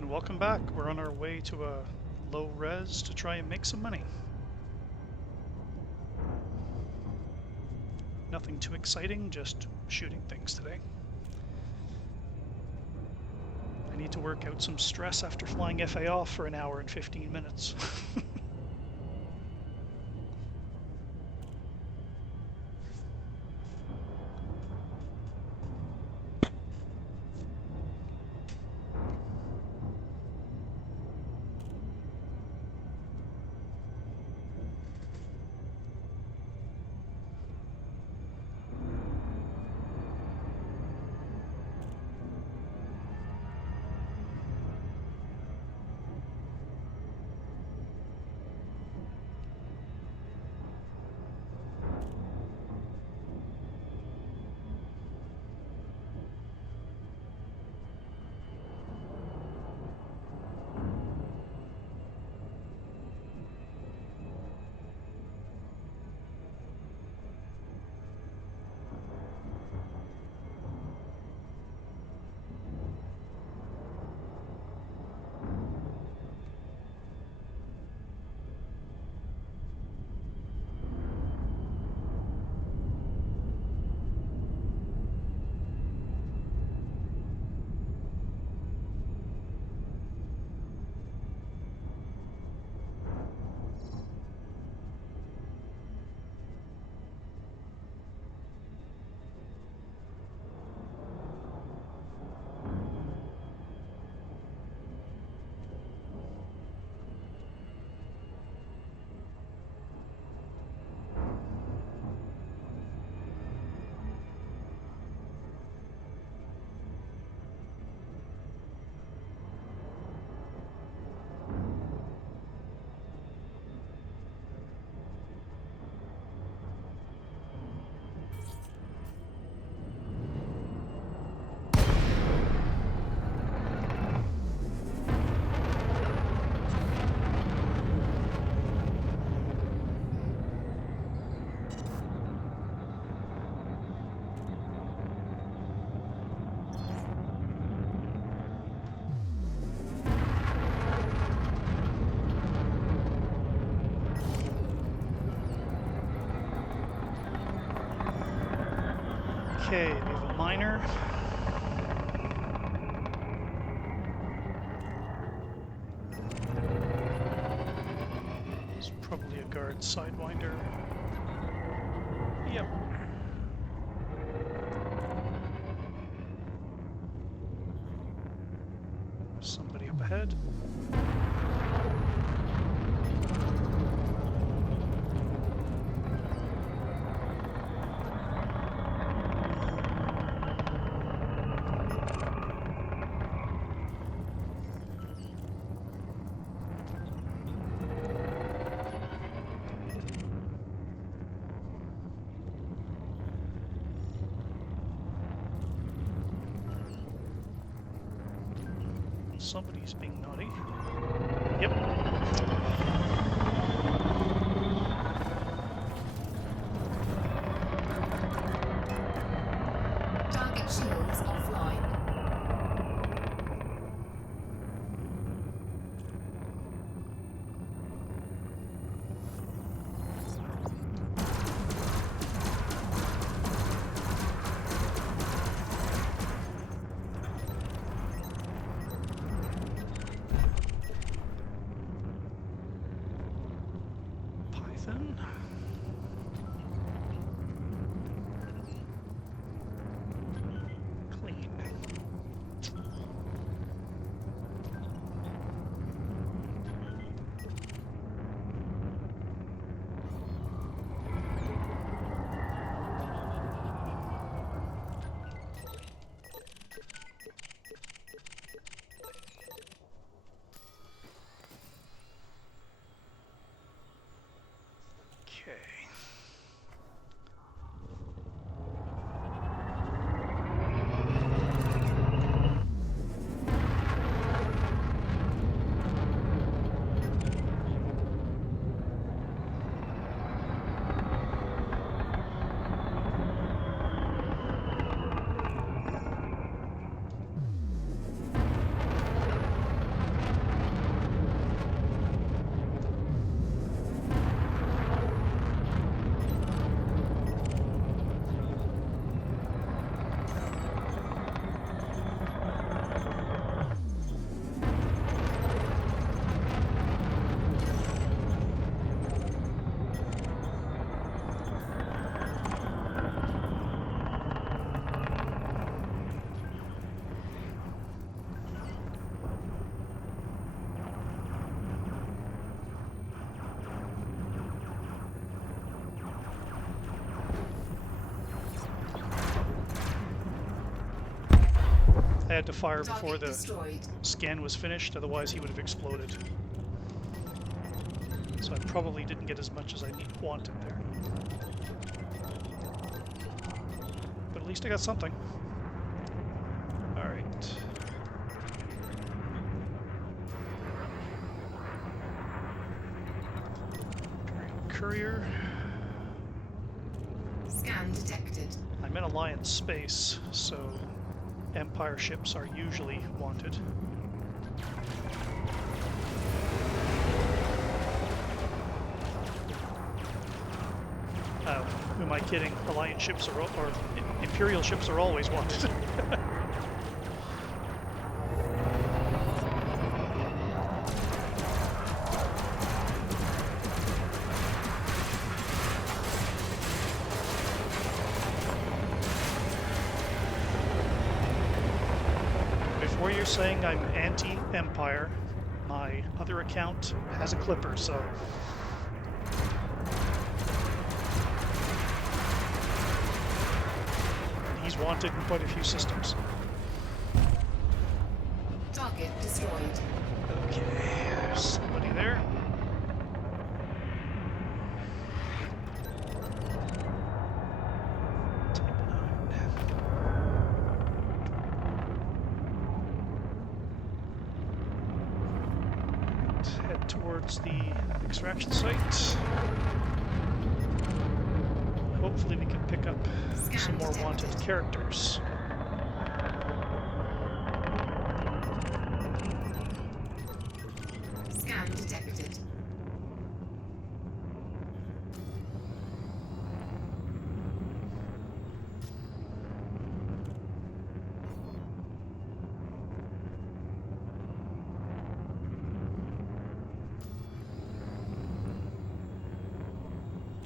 And welcome back. We're on our way to a low res to try and make some money. Nothing too exciting, just shooting things today. I need to work out some stress after flying FA off for an hour and 15 minutes. Okay, we have a miner. It's probably a guard sidewinder. Yep. Somebody up ahead. Somebody's being naughty. Yep. Target shields offline. Python. Clean. Okay. I had to fire before Target the destroyed. scan was finished, otherwise he would have exploded. So I probably didn't get as much as I wanted there. But at least I got something. Alright. Courier. Scan detected. I'm in Alliance space, so Empire ships are usually wanted. Who am I kidding? Alliance ships are, or Imperial ships are always wanted. Before you're saying I'm anti-Empire, my other account has a clipper, so he's wanted in quite a few systems. Target destroyed. Okay, there's somebody there. Let's head towards the extraction site. Hopefully we can pick up some more wanted characters. Scan detected.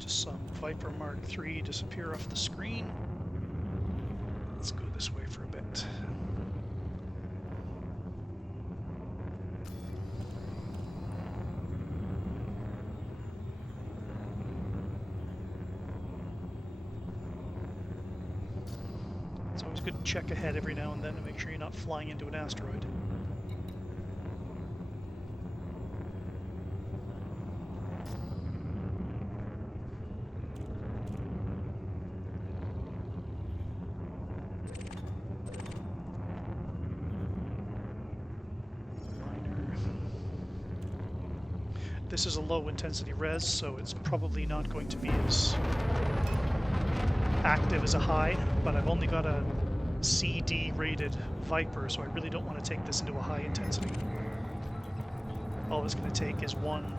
Just some Viper Mark III disappear off the screen. Let's go this way for a bit. It's always good to check ahead every now and then to make sure you're not flying into an asteroid. This is a low intensity res, so it's probably not going to be as active as a high, but I've only got a CD rated Viper, so I really don't want to take this into a high intensity. All it's going to take is one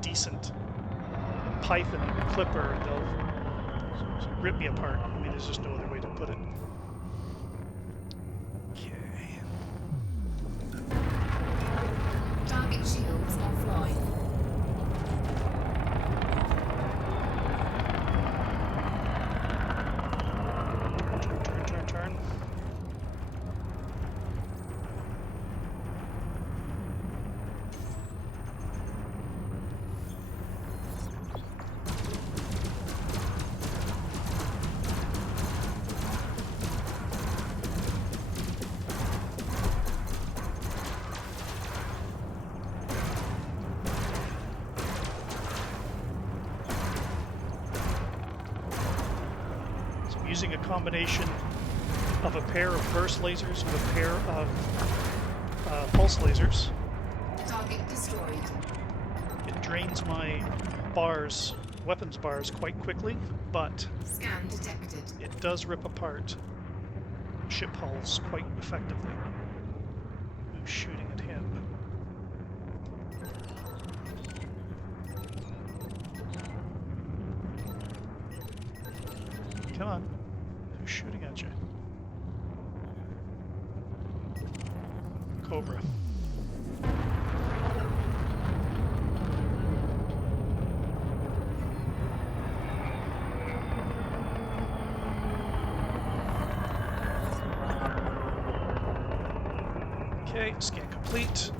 decent Python clipper, and they'll rip me apart. I mean, there's just no other way to put it. Target shields offline. Turn. Using a combination of a pair of burst lasers with a pair of pulse lasers. Target destroyed. It drains my bars, weapons bars, quite quickly, but Scan detected. it does rip apart ship hulls quite effectively. Who's shooting at him? Come on. Who's shooting at you? Cobra. Okay, scan complete.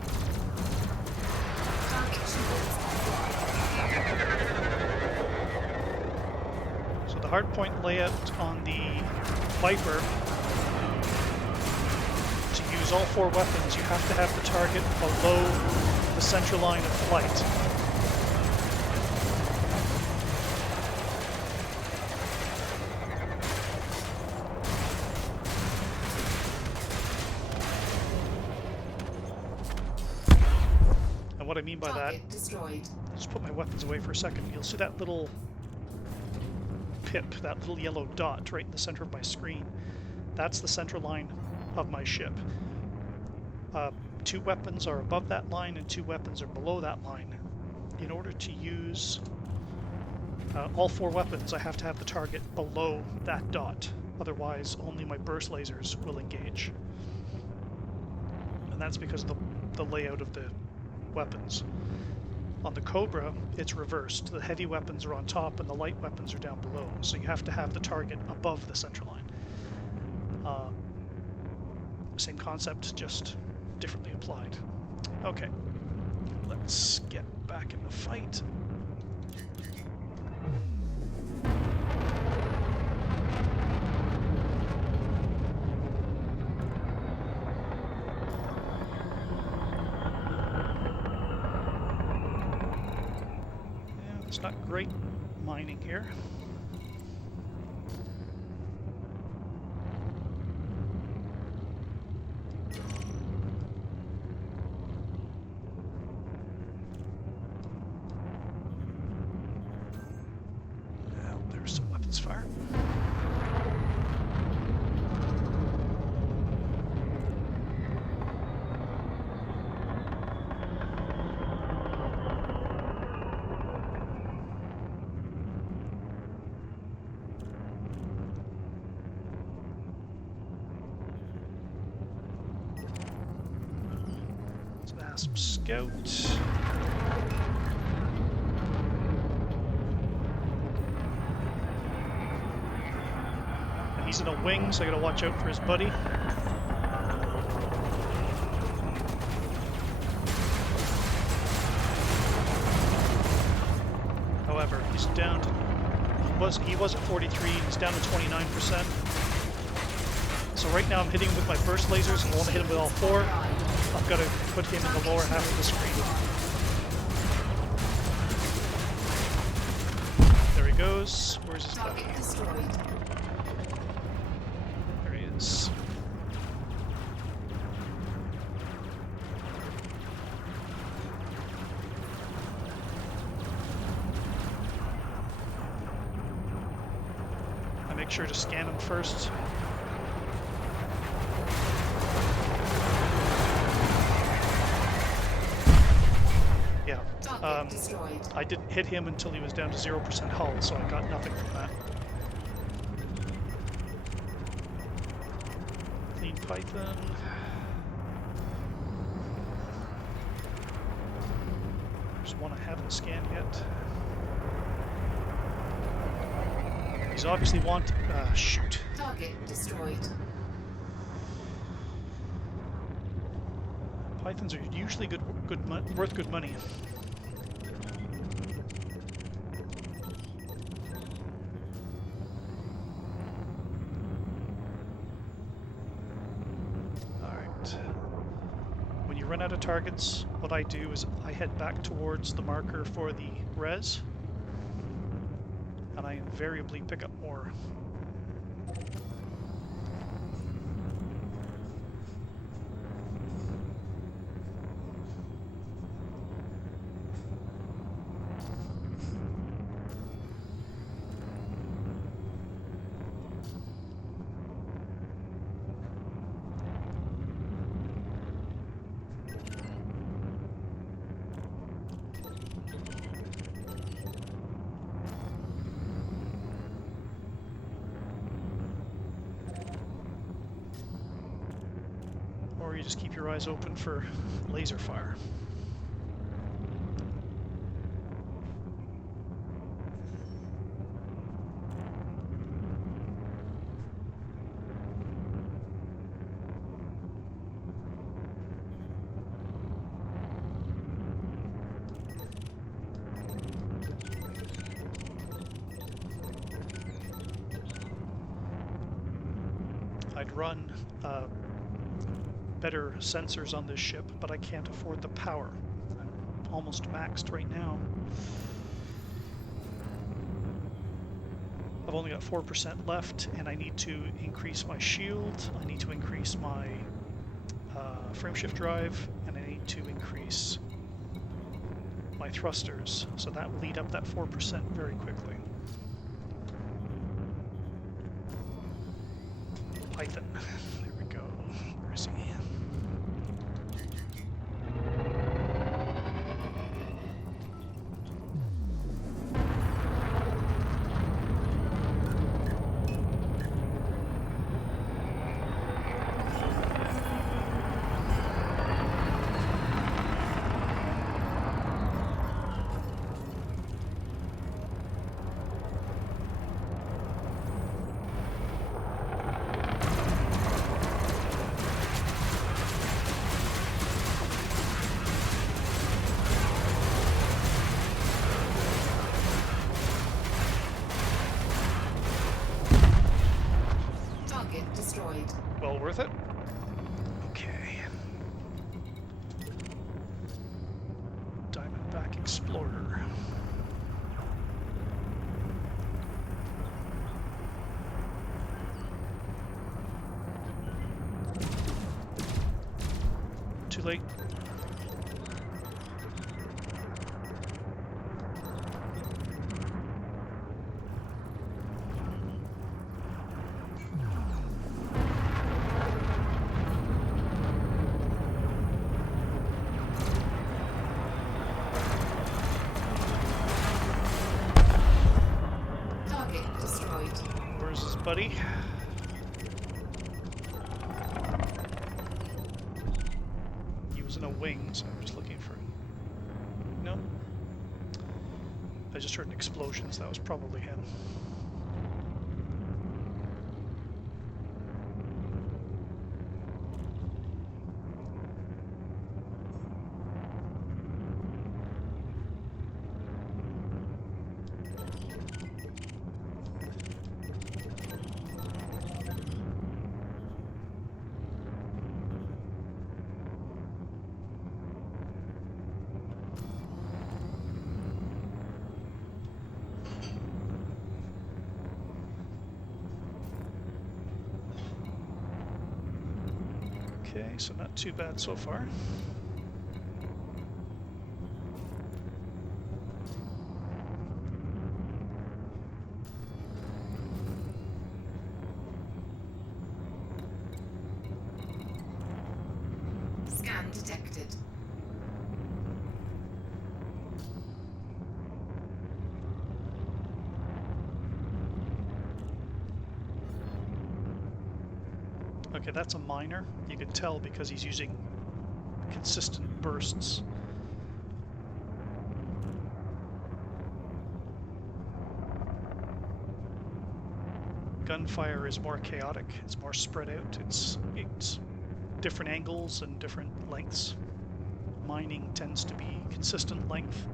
Target shields offline. So the hardpoint layout on the Viper, to use all 4 weapons, you have to have the target below the central line of flight. And what I mean by that, Target destroyed. I'll just put my weapons away for a second. You'll see that little pip, that little yellow dot right in the center of my screen. That's the center line of my ship. 2 weapons are above that line and 2 weapons are below that line. In order to use all 4 weapons, I have to have the target below that dot. Otherwise, only my burst lasers will engage. And that's because of the layout of the weapons. On the Cobra, it's reversed. The heavy weapons are on top and the light weapons are down below. So you have to have the target above the center line. Same concept, just differently applied. Okay, let's get back in the fight. Yeah, it's not great mining here. Fire. It's an ASP scout. He's in a wing, so I gotta watch out for his buddy. However, he's down to, he was at 43, he's down to 29%. So right now I'm hitting him with my burst lasers, and I want to hit him with all 4. I've got to put him in the lower half of the screen. There he goes. Where's his buddy? Target destroyed. There he is. I make sure to scan him first. Yeah. I didn't hit him until he was down to 0% hull, so I got nothing from that. Lead Python. There's one I haven't scanned yet. He's obviously shoot. Target destroyed. Pythons are usually worth good money. Alright. When you run out of targets, what I do is I head back towards the marker for the res, and I invariably pick up more. Or you just keep your eyes open for laser fire. I'd run better sensors on this ship, but I can't afford the power. I'm almost maxed right now. I've only got 4% left, and I need to increase my shield, I need to increase my frameshift drive, and I need to increase my thrusters, so that will eat up that 4% very quickly. Python. There we go. Where is he? Destroyed. Well worth it. Okay. Diamondback Explorer. Too late. Buddy. He was in a wing, so I'm just looking for him. No. I just heard an explosion, so that was probably him. Okay, so not too bad so far. Scan detected. Okay, that's a miner. You can tell because he's using consistent bursts. Gunfire is more chaotic, it's more spread out, it's different angles and different lengths. Mining tends to be consistent length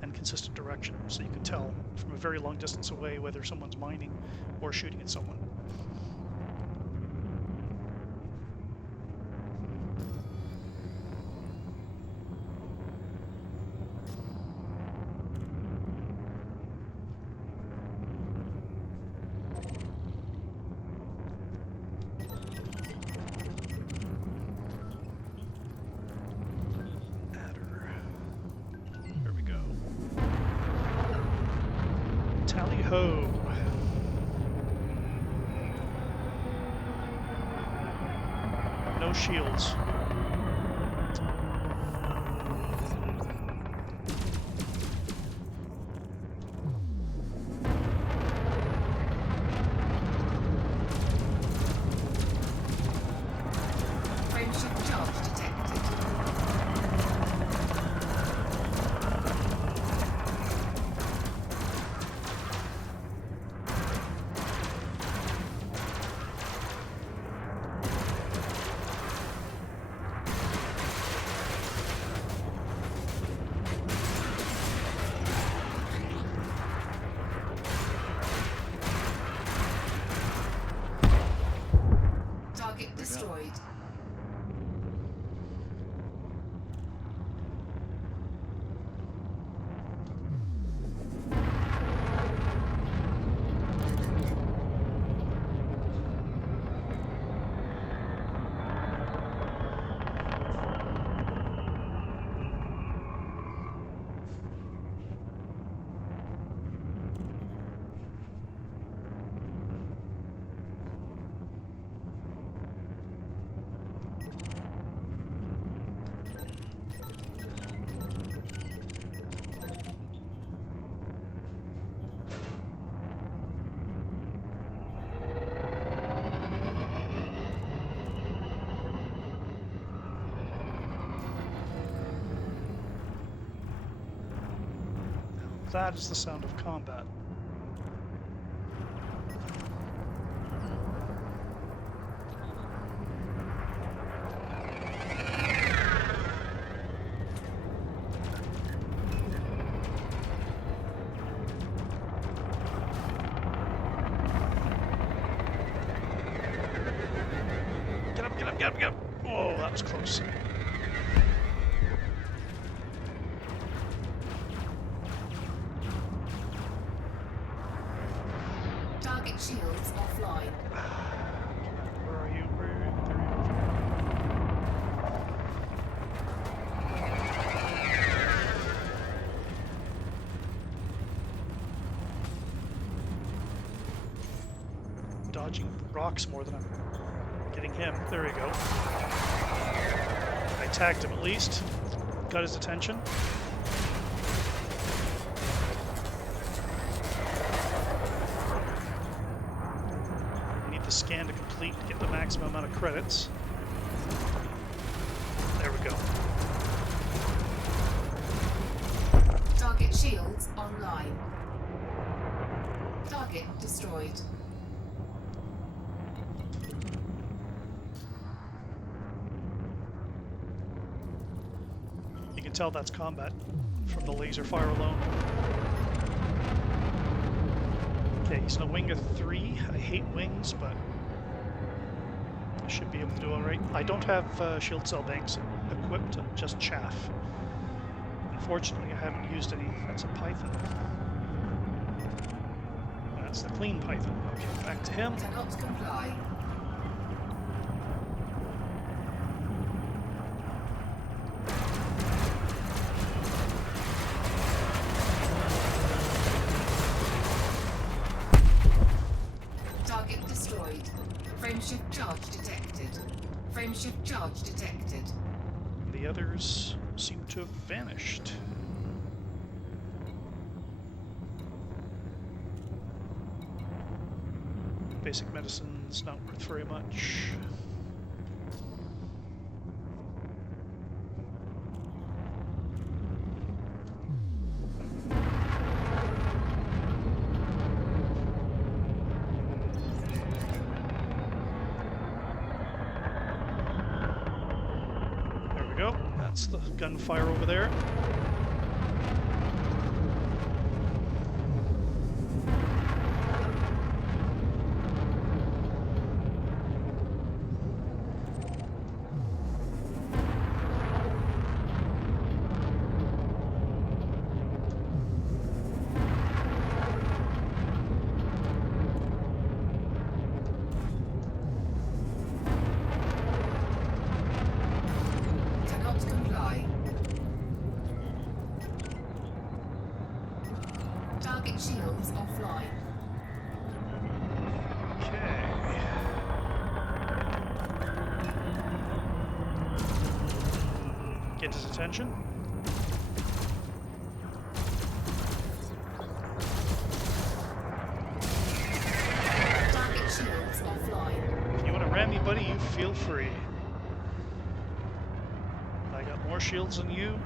and consistent direction, so you can tell from a very long distance away whether someone's mining or shooting at someone. Tally-ho! No shields. Frameshift charge detected. Target destroyed. That is the sound of combat. Get up, get up, get up, get up! Oh, that was close. Target shields offline. Where are you? Where are you? Dodging rocks more than I'm getting him. There we go. I tagged him at least. Got his attention. Scan to complete to get the maximum amount of credits. There we go. Target shields online. Target destroyed. You can tell that's combat from the laser fire alone. Okay, he's in a wing of 3. I hate wings, but I should be able to do alright. I don't have shield cell banks equipped, just chaff. Unfortunately, I haven't used any. That's a python. That's the clean python. Okay, back to him. Cannot comply. Frameshift charge detected. The others seem to have vanished. Basic medicine's not worth very much. There we go. That's the gunfire over there. Cannot comply. Target shields offline. Okay. Get his attention. Target shields offline. If you want to ram me, buddy, you feel free. I got more shields than you.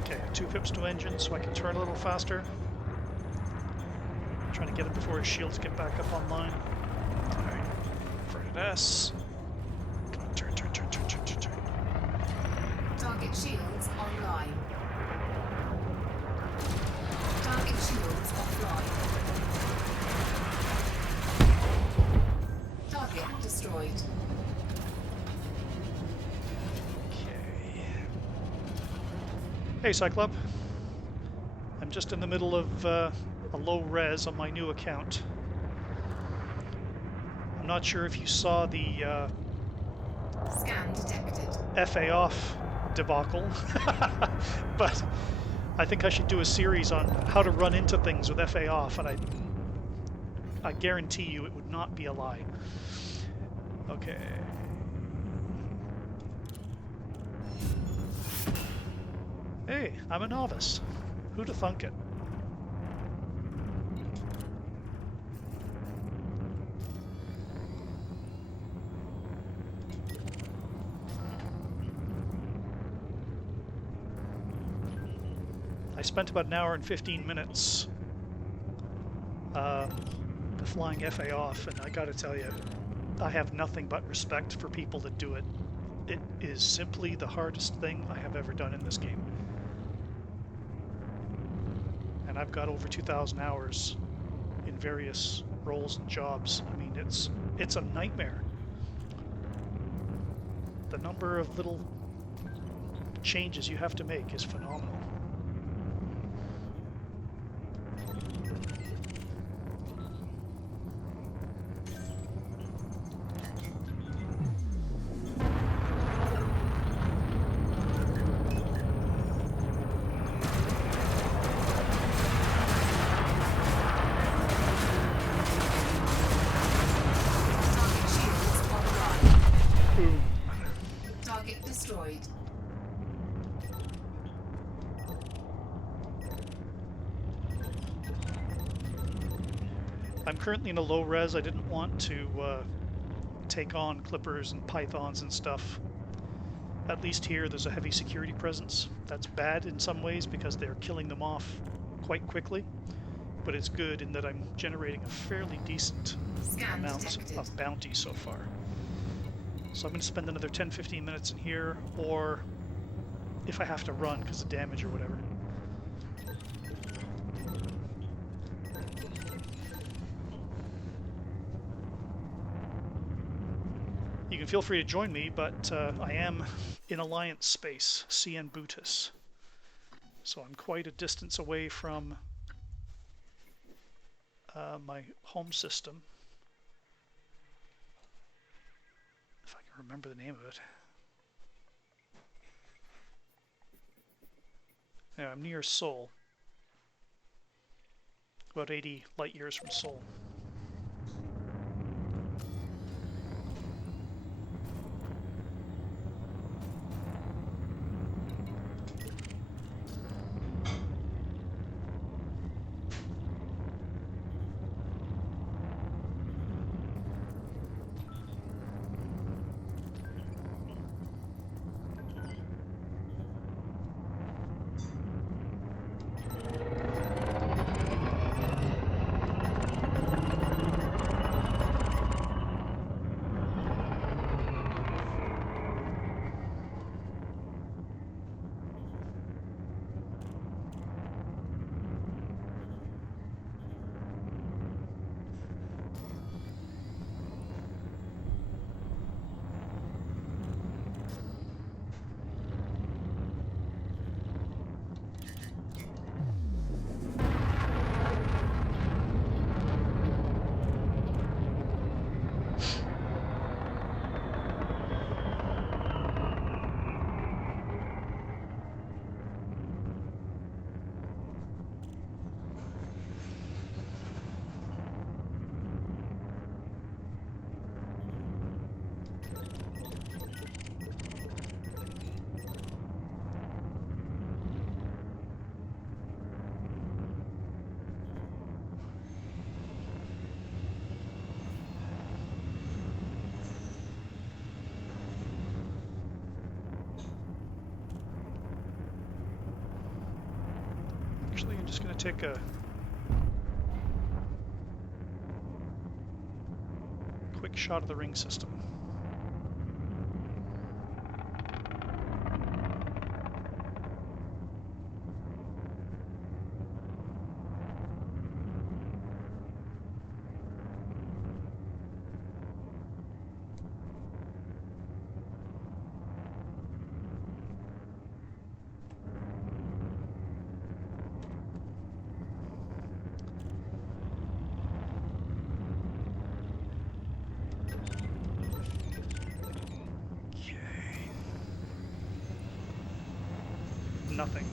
Okay, 2 pips to engine so I can turn a little faster. Trying to get him before his shields get back up online. Alright. Fer-de-Lance. Come on, turn. Target shields online. Target shields offline. Target destroyed. Okay. Hey, Cyclop. I'm just in the middle of a low res on my new account. I'm not sure if you saw the Scan detected. FA off debacle, but I think I should do a series on how to run into things with FA off, and I guarantee you it would not be a lie. Okay. Hey, I'm a novice. Who'da thunk it? I spent about an hour and 15 minutes flying FA off, and I gotta tell you, I have nothing but respect for people that do it. It is simply the hardest thing I have ever done in this game. And I've got over 2,000 hours in various roles and jobs. I mean, it's a nightmare. The number of little changes you have to make is phenomenal. Target shields offline. Boom. Target destroyed. I'm currently in a low res. I didn't want to take on clippers and pythons and stuff. At least here there's a heavy security presence. That's bad in some ways because they're killing them off quite quickly, but it's good in that I'm generating a fairly decent Scan amount detected. of bounty so far. So I'm going to spend another 10-15 minutes in here, or if I have to run because of damage or whatever. You can feel free to join me, but I am in Alliance space, CN Bootis. So I'm quite a distance away from my home system. remember the name of it. Yeah, I'm near Sol. About 80 light years from Sol. Actually, I'm just going to take a quick shot of the ring system. Nothing.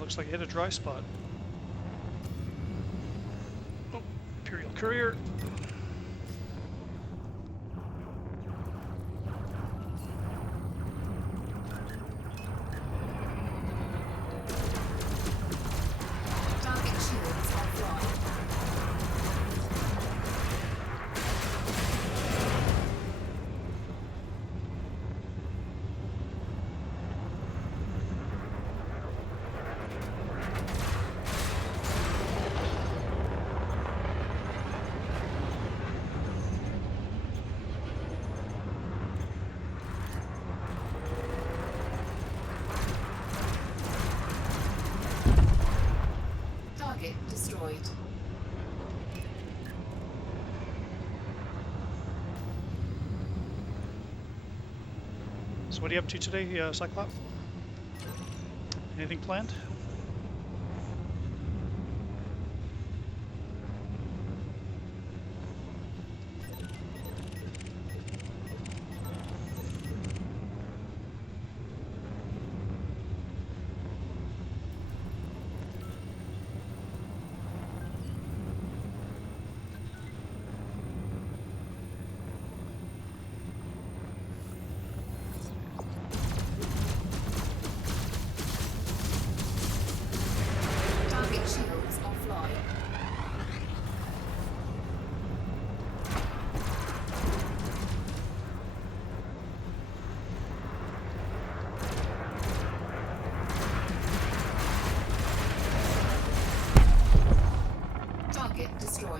Looks like I hit a dry spot. Oh, Imperial Courier. Target shields offline. Target destroyed. So what are you up to today, Cyclop? Anything planned?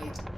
destroyed.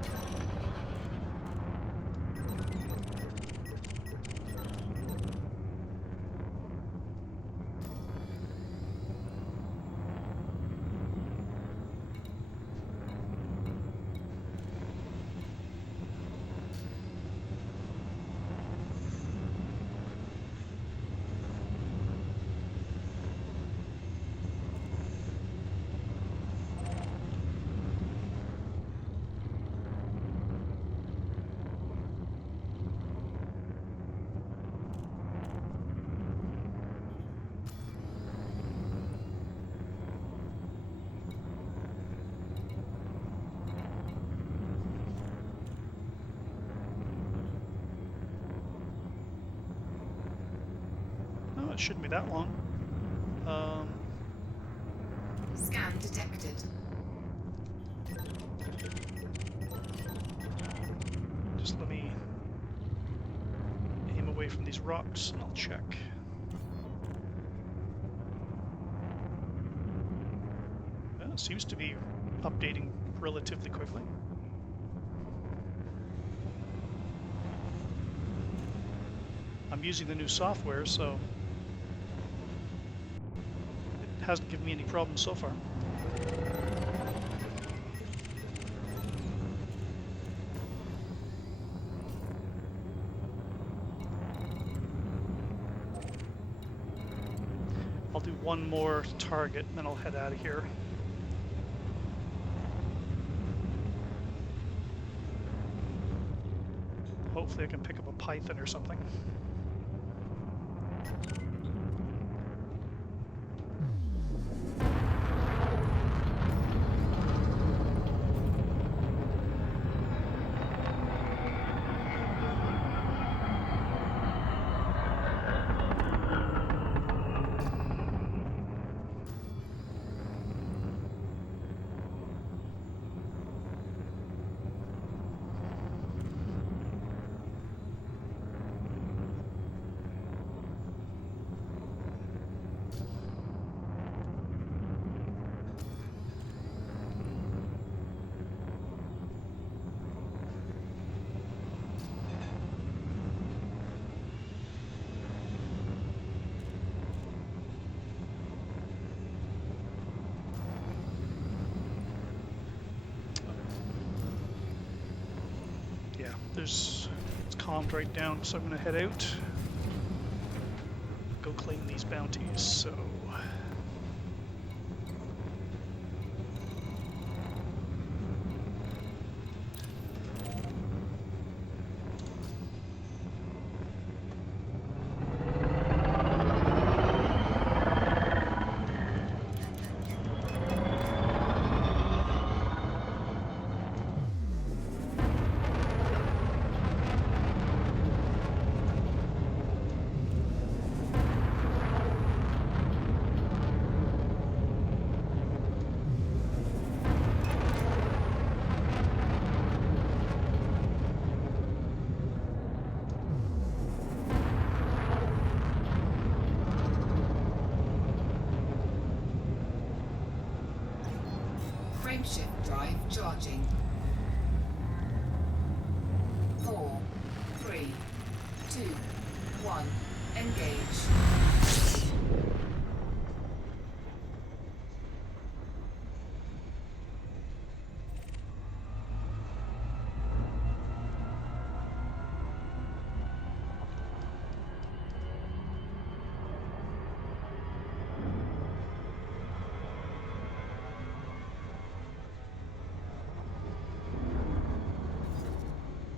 Oh, it shouldn't be that long. Scan detected. Just let me aim away from these rocks and I'll check. Well, it seems to be updating relatively quickly. I'm using the new software, so it hasn't given me any problems so far. I'll do one more target and then I'll head out of here. Hopefully I can pick up a python or something. Yeah, it's calmed right down, so I'm gonna head out, go claim these bounties. So Frameshift drive charging. 4, 3, 2, 1. Engage.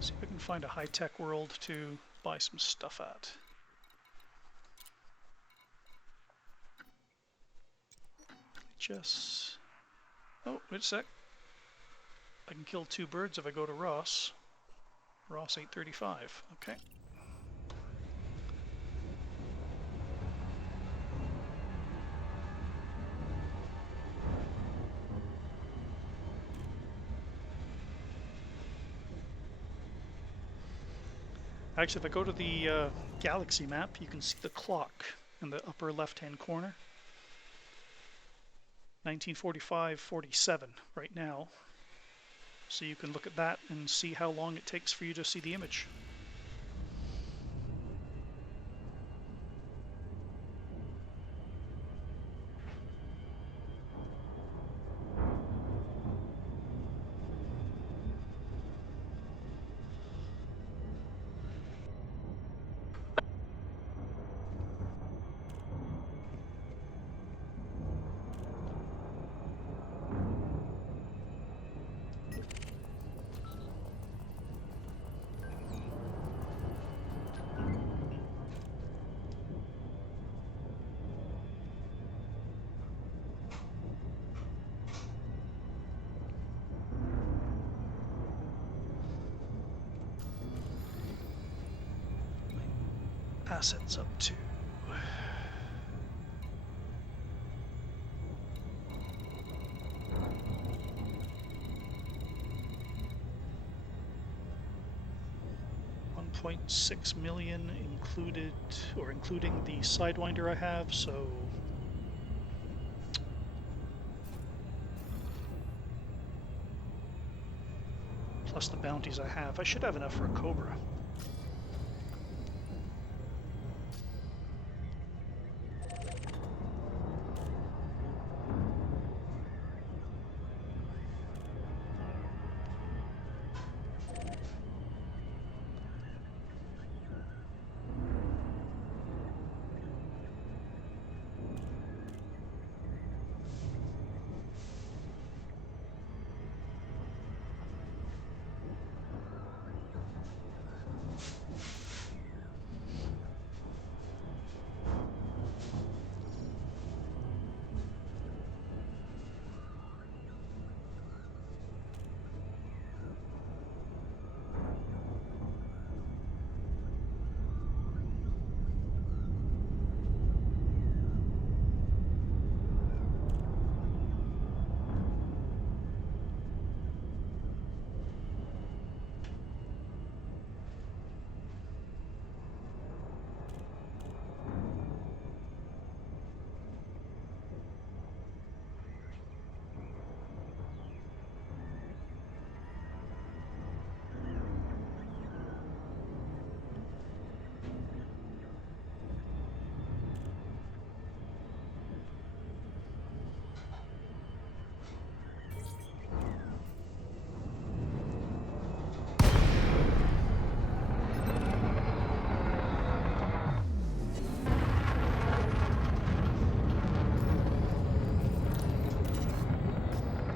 see if I can find a high-tech world to buy some stuff at. Just... oh, wait a sec. I can kill two birds if I go to Ross. Ross 835, okay. Actually, if I go to the galaxy map, you can see the clock in the upper left-hand corner. 1945-47 right now. So you can look at that and see how long it takes for you to see the image. Assets up to $1.6 million included, or including the Sidewinder I have, so plus the bounties I have. I should have enough for a Cobra.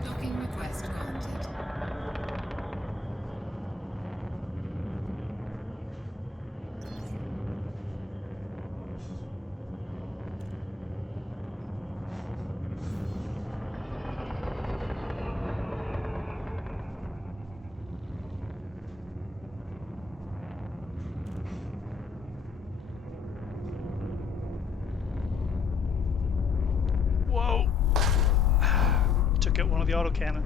Docking request granted. Whoa! Took out one of the autocannon.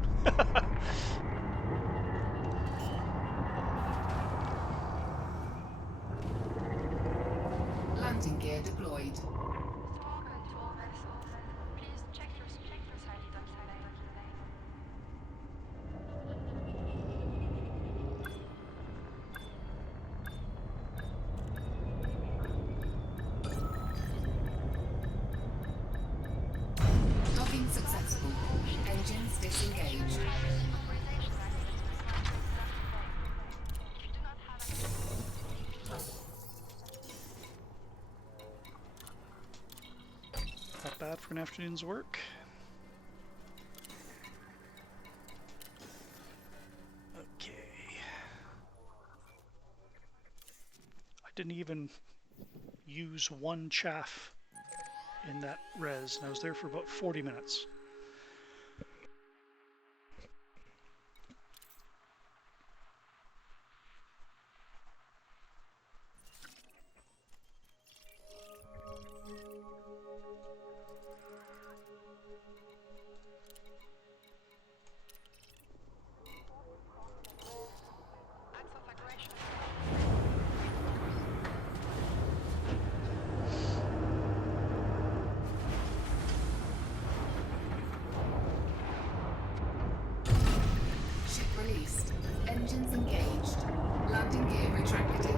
Landing gear deployed. Docking successful. Engines disengaged. Not bad for an afternoon's work. Okay. I didn't even use one chaff in that res, and I was there for about 40 minutes. released. Engines engaged. Landing gear retracted.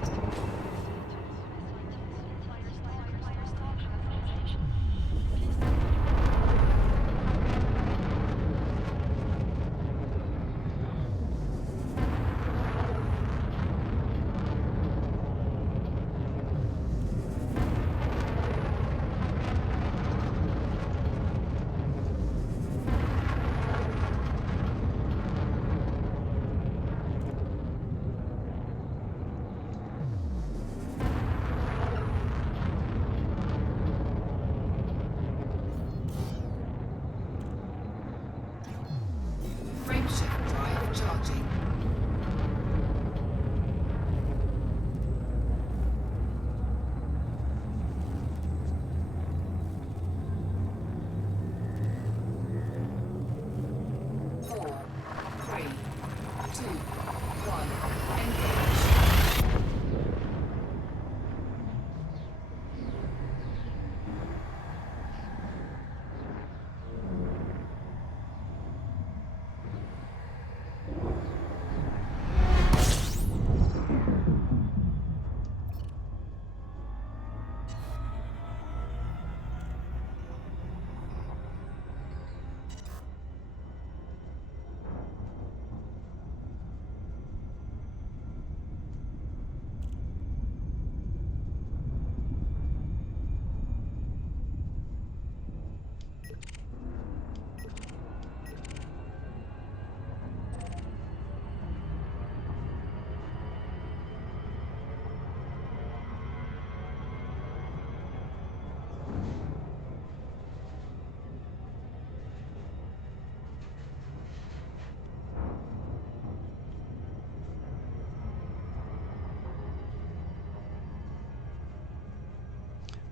Frameshift drive charging. Four, three, two, one. Engage.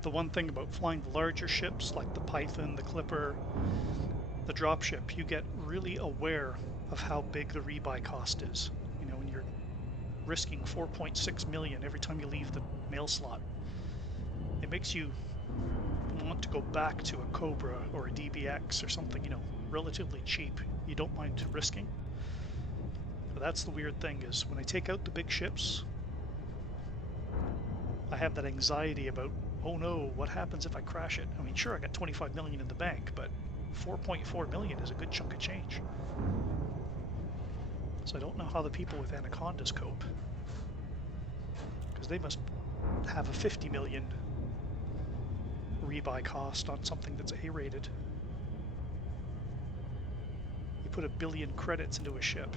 The one thing about flying the larger ships like the Python, the Clipper, the dropship, you get really aware of how big the rebuy cost is. You know, when you're risking 4.6 million every time you leave the mail slot, it makes you want to go back to a Cobra or a DBX or something, you know, relatively cheap. You don't mind risking. But that's the weird thing, is when I take out the big ships, I have that anxiety about, oh no, what happens if I crash it? I mean, sure, I got 25 million in the bank, but 4.4 million is a good chunk of change. So I don't know how the people with Anacondas cope, because they must have a 50 million rebuy cost on something that's A-rated. You put 1 billion credits into a ship.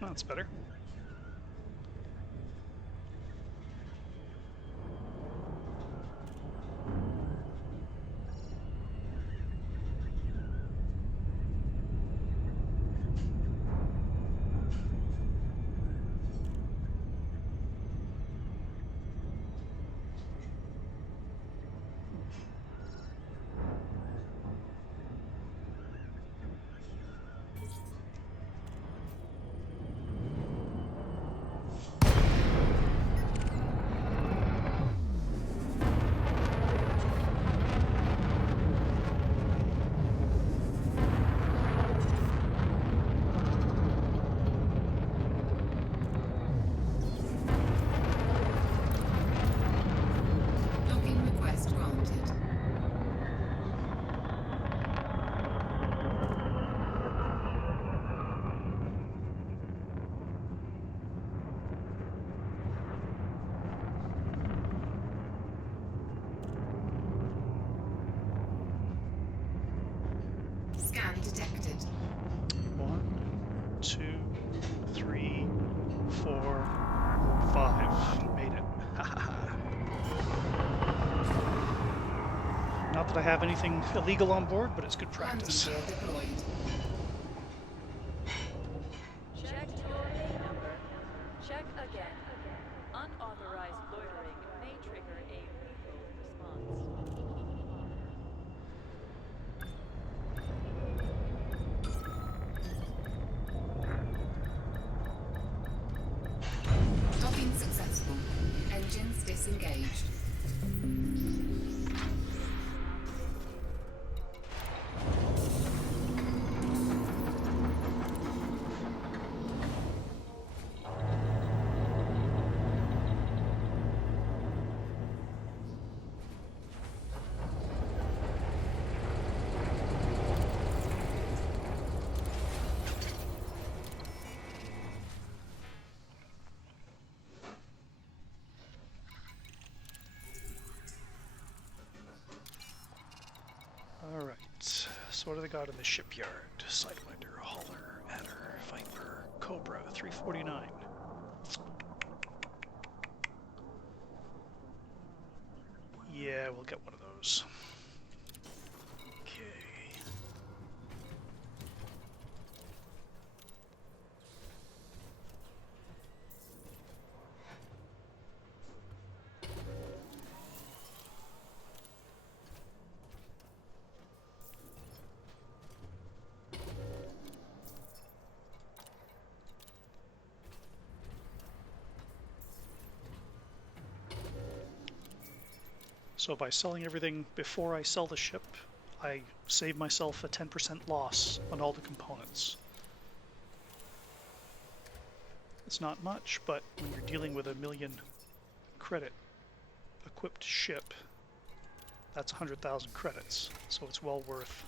That's better. 5. Made it. Not that I have anything illegal on board, but it's good practice. Landing gear deployed. Check your A number. Check again. Unauthorized loitering may trigger a lethal response. Docking successful. Engines disengaged. Alright, so what do they got in the shipyard? Sidewinder, Hauler, Adder, Viper, Cobra, 349. Yeah, we'll get one of those. Okay. So by selling everything before I sell the ship, I save myself a 10% loss on all the components. It's not much, but when you're dealing with a 1,000,000 credit equipped ship, that's 100,000 credits, so it's well worth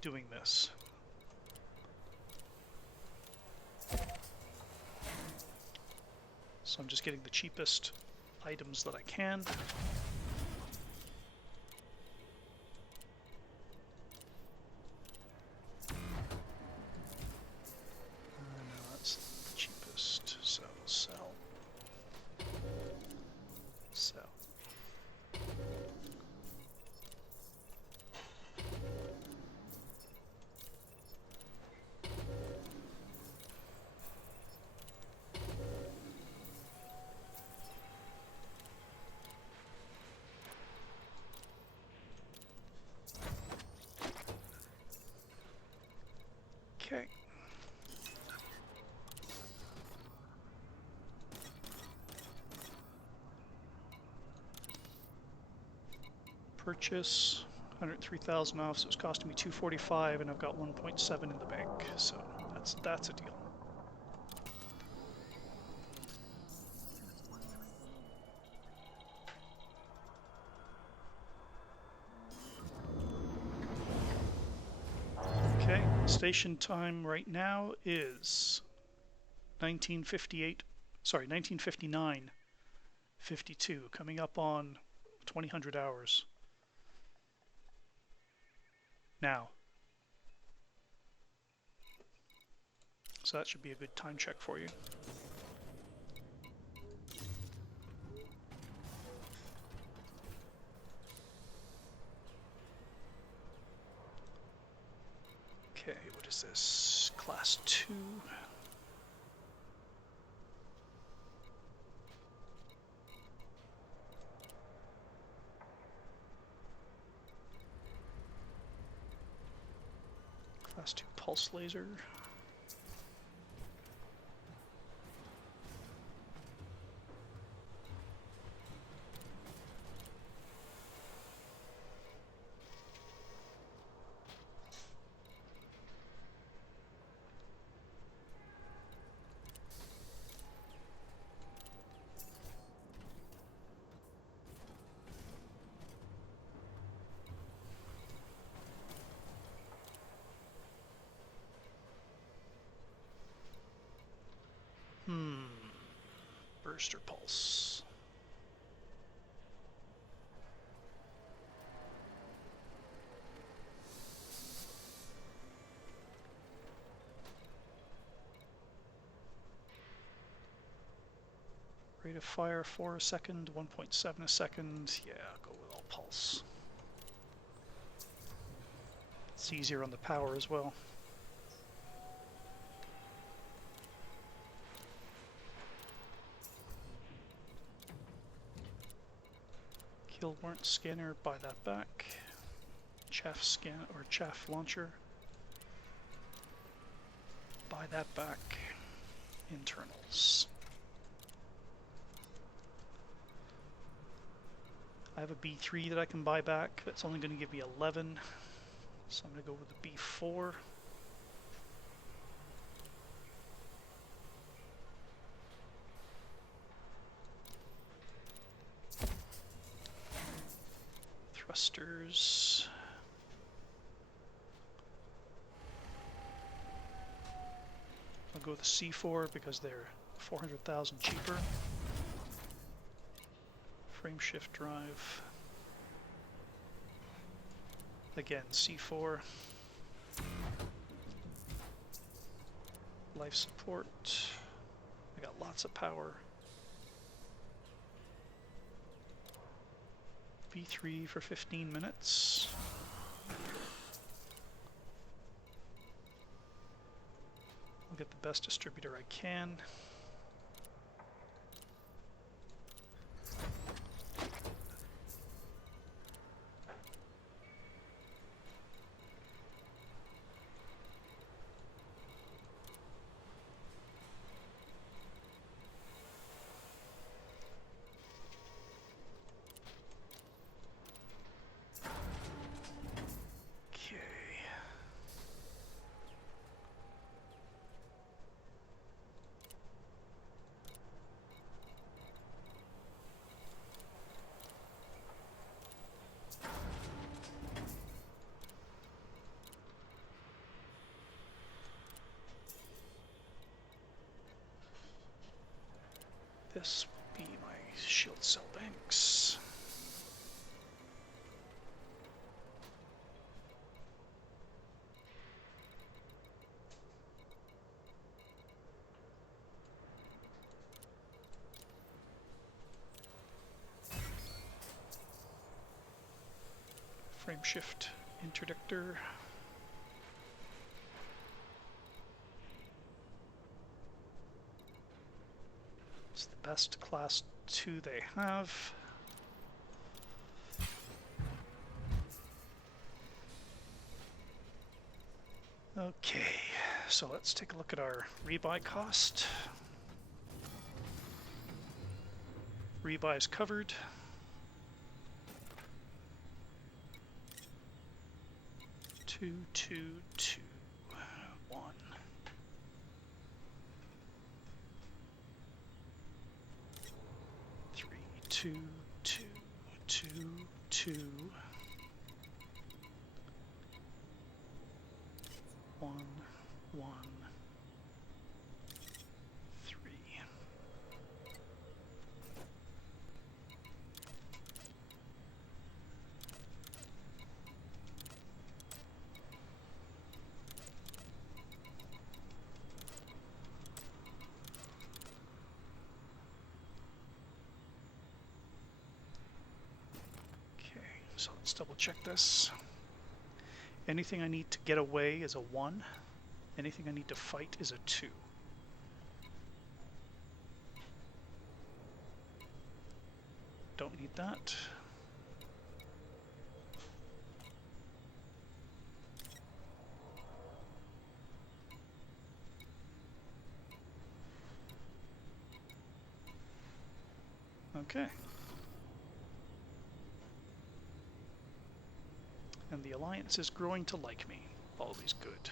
doing this. So I'm just getting the cheapest items that I can. No, that's the cheapest, so sell. Sell. Okay. Purchase 103,000 off, so it's costing me 245, and I've got 1.7 in the bank, so that's a deal. Okay, station time right now is 1959:52, coming up on 2000 hours now. So that should be a good time check for you. Okay, what is this? Class 2. Class 2 pulse laser. Burster pulse. Rate of fire 4 a second, 1.7 a second. Yeah, I'll go with all pulse. It's easier on the power as well. Kill warrant scanner, buy that back. Chaff scan or chaff launcher. Buy that back. Internals. I have a B3 that I can buy back. That's only going to give me 11. So I'm going to go with the B4. Thrusters. I'll go with the C4 because they're 400,000 cheaper. Frame shift drive. Again, C4. Life support. I got lots of power. B3 for 15 minutes. I'll get the best distributor I can. This will be my shield cell banks. Frame shift interdictor. It's the best class 2 they have. Okay, so let's take a look at our rebuy cost. Rebuy is covered. Two, two, two, one. Two, two, two, two. One, one, three. So let's double check this. Anything I need to get away is a 1. Anything I need to fight is a 2. Don't need that. Okay. And the Alliance is growing to like me. Always good.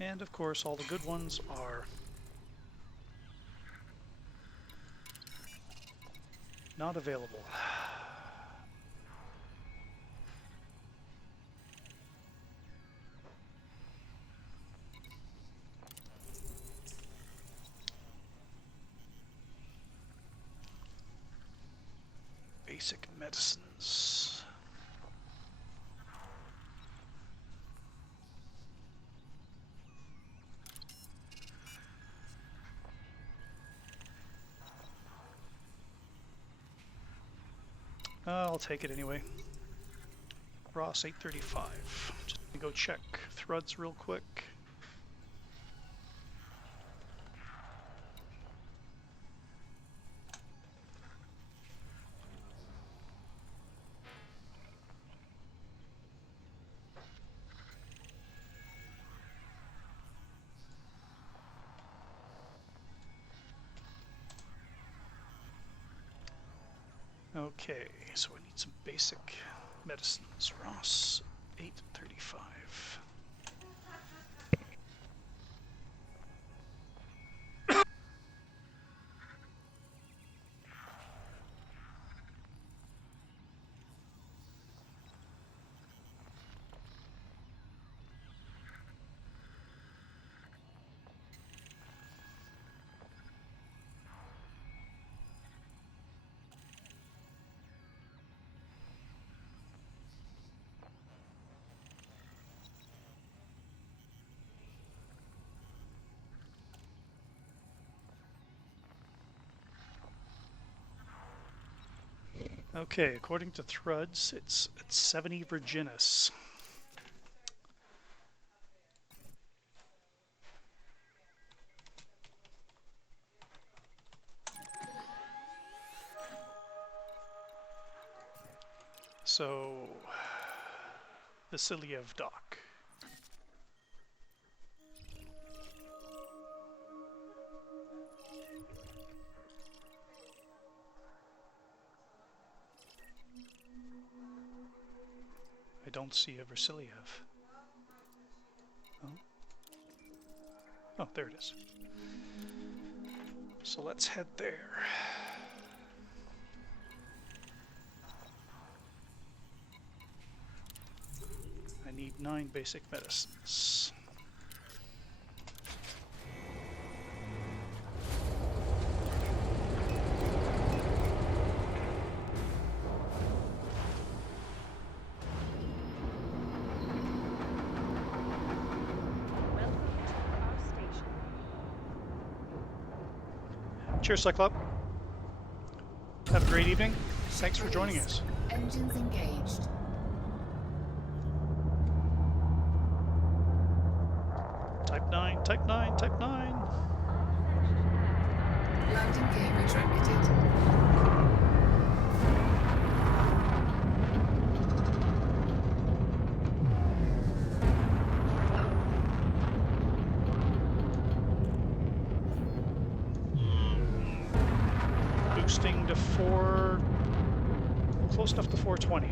And of course, all the good ones are not available. basic medicines. I'll take it anyway. Ross 835. Just gonna go check Thruds real quick. Okay, so I need some basic medicines. Ross 835. Okay, according to Thruds, it's at 70 Virginis. So, Vasiliev Dock. I don't see a Vasiliev. Oh. Oh, there it is. So let's head there. I need 9 basic medicines. Welcome to our station. Cheers, Cyclop. Have a great evening. Thanks for joining us. Engines engaged. Type 9, Type 9, Type 9. Landing gear retracted. Boosting to 4, close enough to 420.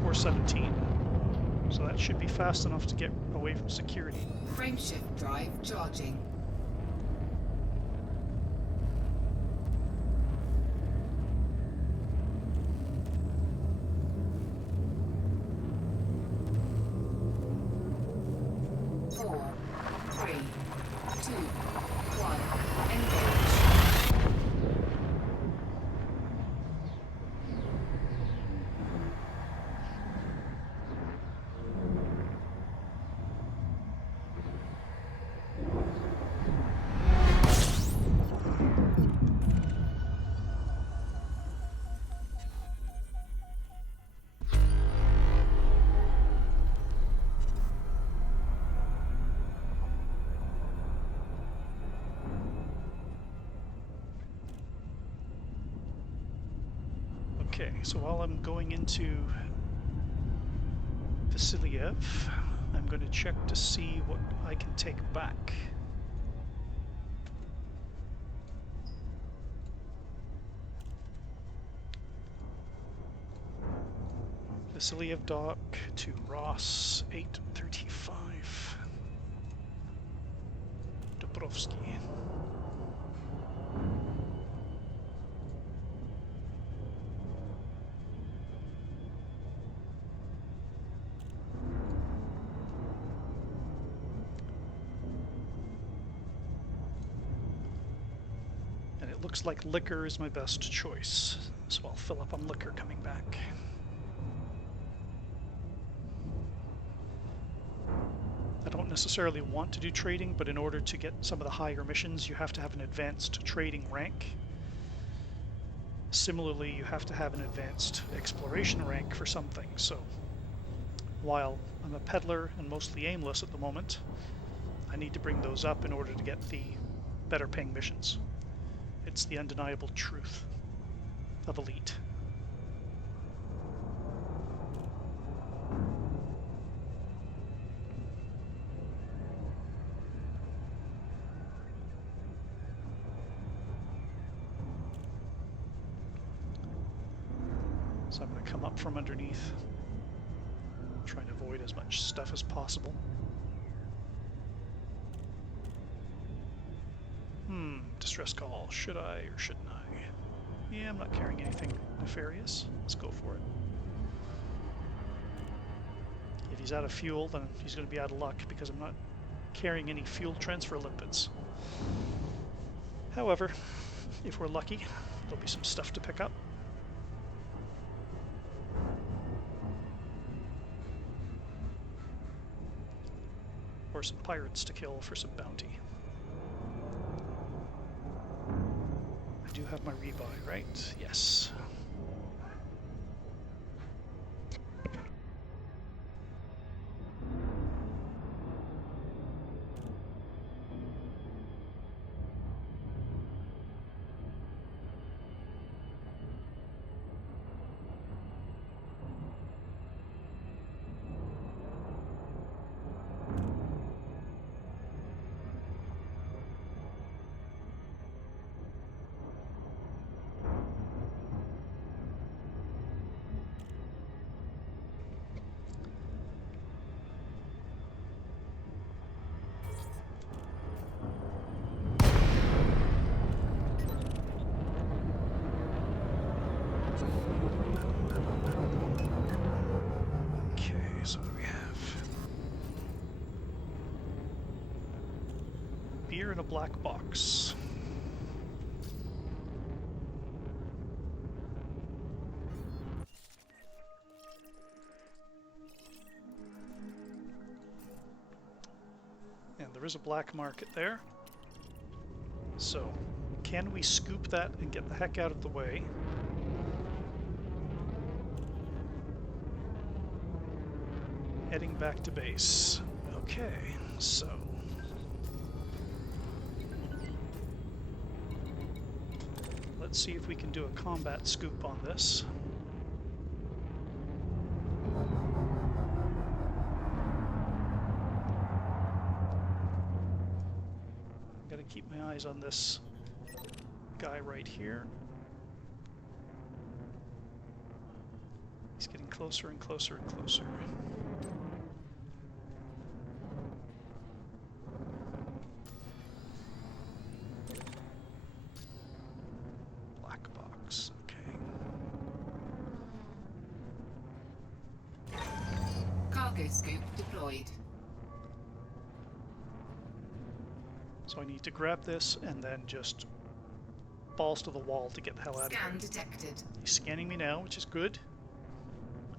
417. So that should be fast enough to get away from security. Frameshift drive charging. Four, three, two, one. Engage. Okay, so while I'm going into Vasiliev, I'm going to check to see what I can take back. Vasiliev Dock to Ross 835. Dubrovsky. looks like liquor is my best choice, so I'll fill up on liquor coming back. I don't necessarily want to do trading, but in order to get some of the higher missions, you have to have an advanced trading rank. Similarly, you have to have an advanced exploration rank for some things, so while I'm a peddler and mostly aimless at the moment, I need to bring those up in order to get the better paying missions. It's the undeniable truth of Elite. So I'm going to come up from underneath, try and avoid as much stuff as possible. Distress call. Should I or shouldn't I? Yeah, I'm not carrying anything nefarious. Let's go for it. If he's out of fuel, then he's going to be out of luck because I'm not carrying any fuel transfer limpets. However, if we're lucky, there'll be some stuff to pick up. Or some pirates to kill for some bounty. I do have my rebuy, right? Yes. So what do we have? Beer in a black box. And there is a black market there. So, can we scoop that and get the heck out of the way? Heading back to base. Okay, so let's see if we can do a combat scoop on this. Gotta keep my eyes on this guy right here. He's getting closer and closer and closer. Scoop deployed. So I need to grab this and then just balls to the wall to get the hell out of here. Scan detected. He's scanning me now, which is good.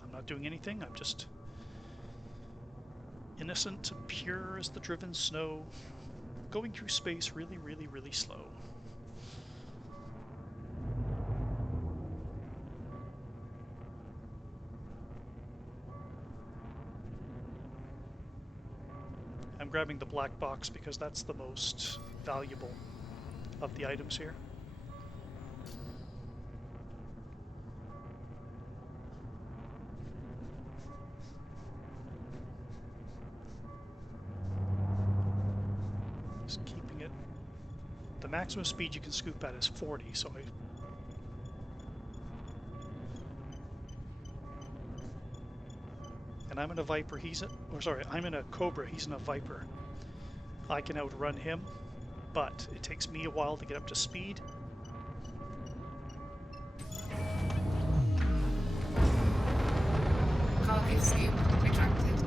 I'm not doing anything, I'm just innocent and pure as the driven snow, going through space really, really, really slow. I'm grabbing the black box because that's the most valuable of the items here. Just keeping it. The maximum speed you can scoop at is 40, so and I'm in a Viper, I'm in a Cobra, he's in a Viper. I can outrun him, but it takes me a while to get up to speed. Cargo scoop retracted.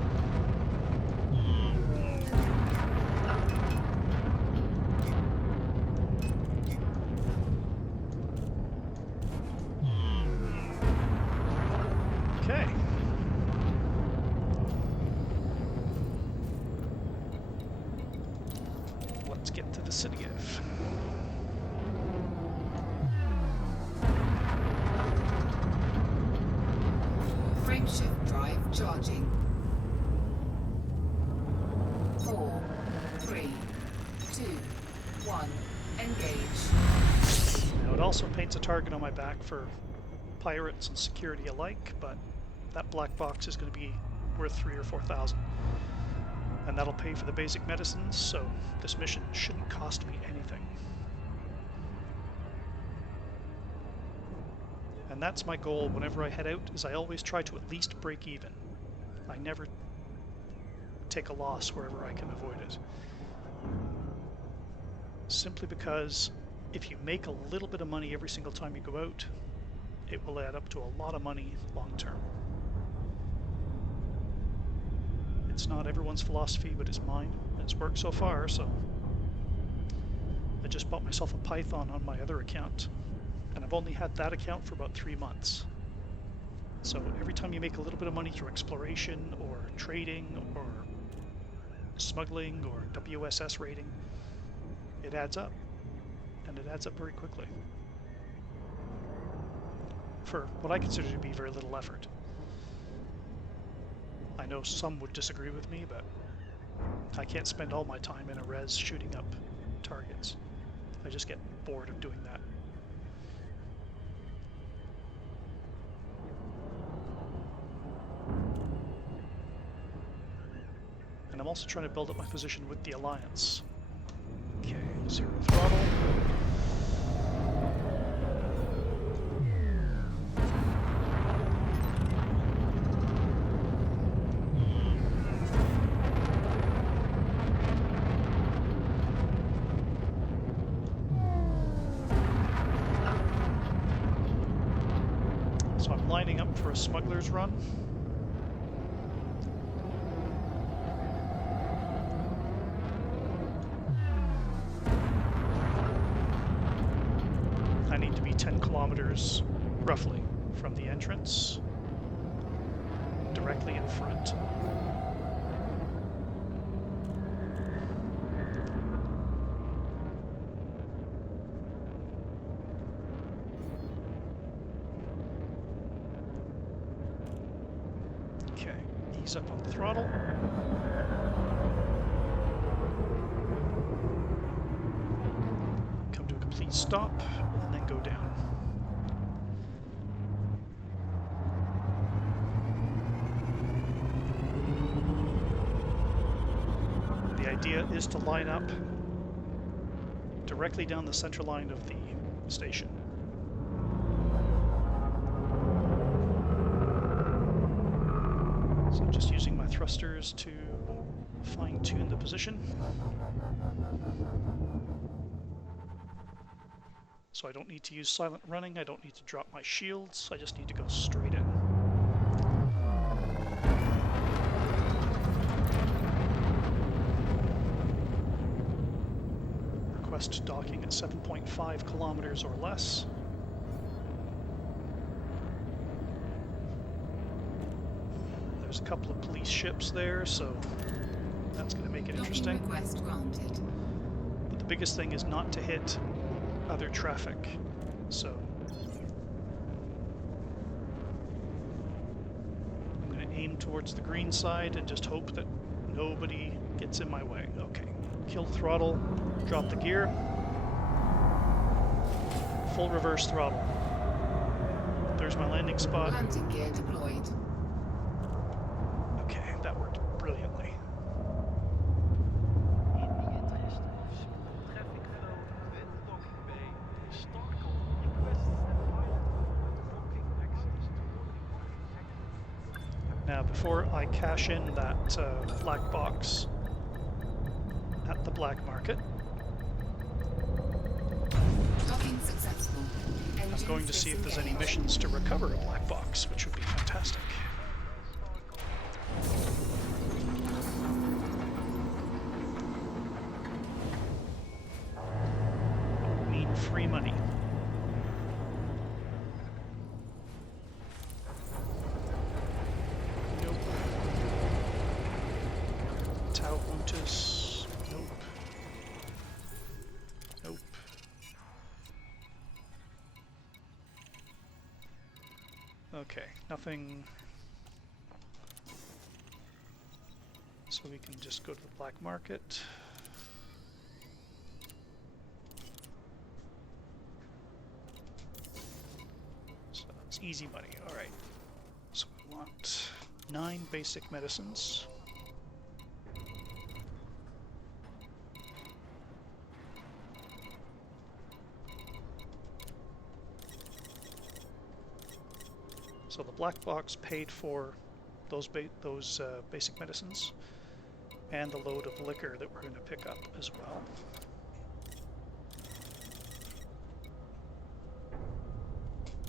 get to the city of. Frameshift drive charging. 4, 3, 2, 1. Engage. Now it also paints a target on my back for pirates and security alike, but that black box is going to be worth 3,000 or 4,000. And that'll pay for the basic medicines, so this mission shouldn't cost me anything. And that's my goal whenever I head out, is I always try to at least break even. I never take a loss wherever I can avoid it. Simply because if you make a little bit of money every single time you go out, it will add up to a lot of money long term. It's not everyone's philosophy, but it's mine. It's worked so far, so I just bought myself a Python on my other account, and I've only had that account for about 3 months. So every time you make a little bit of money through exploration or trading or smuggling or WSS raiding, it adds up, and it adds up very quickly for what I consider to be very little effort. I know some would disagree with me, but I can't spend all my time in a res shooting up targets. I just get bored of doing that. And I'm also trying to build up my position with the Alliance. Okay, 0 throttle. So I'm lining up for a smuggler's run. I need to be 10 kilometers, roughly, from the entrance, directly in front. Okay, ease up on the throttle. Come to a complete stop, and then go down. The idea is to line up directly down the center line of the station. So I'm just using my thrusters to fine-tune the position. So I don't need to use silent running, I don't need to drop my shields, I just need to go straight in. Request docking at 7.5 kilometers or less. There's a couple of police ships there, so that's going to make it interesting. Request granted. But the biggest thing is not to hit other traffic, so I'm going to aim towards the green side and just hope that nobody gets in my way. Okay, kill throttle, drop the gear, full reverse throttle. There's my landing spot. Landing gear deployed. Okay, that worked brilliantly. Now, before I cash in that black box at the black market, Docking successful. I'm going to see if there's any missions to recover a black box, which would be fantastic. Mean free money. Nope. Tau Otis. Nope. Okay, nothing. So we can just go to the black market. So it's easy money. All right. So we want 9 basic medicines. So the black box paid for those basic medicines and the load of liquor that we're going to pick up as well.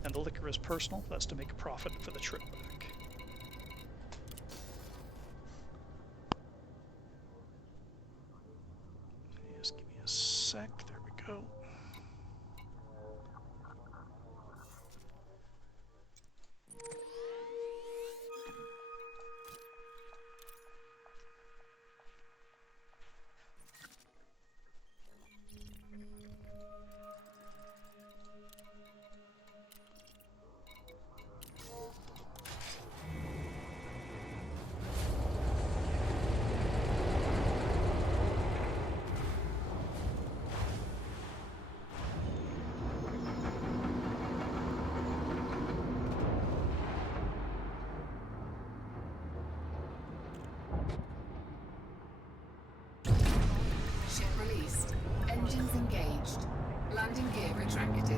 And the liquor is personal. That's to make a profit for the trip back. Just give me a sec. There we go. Ship released. Engines engaged. Landing gear retracted.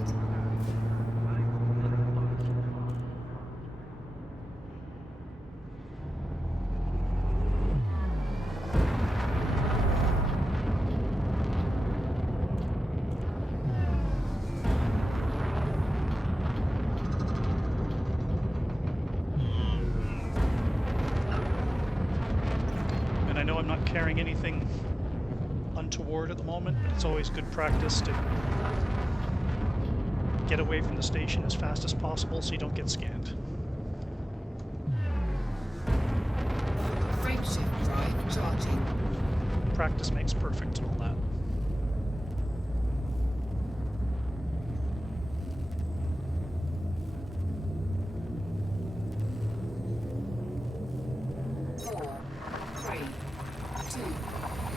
And I know I'm not carrying anything untoward at the moment, but it's always good practice to get away from the station as fast as possible so you don't get scanned. Frameshift drive charging. Practice makes perfect and all that. Four, three, two,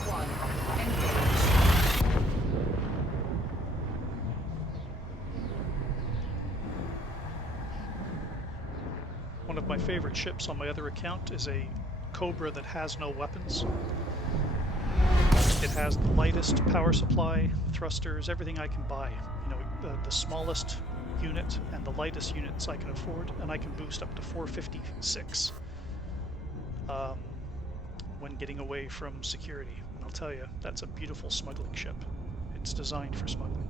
one. Engage. One of my favorite ships on my other account is a Cobra that has no weapons. It has the lightest power supply, thrusters, everything I can buy. You know, the smallest unit and the lightest units I can afford, and I can boost up to 456 when getting away from security. And I'll tell you, that's a beautiful smuggling ship. It's designed for smuggling.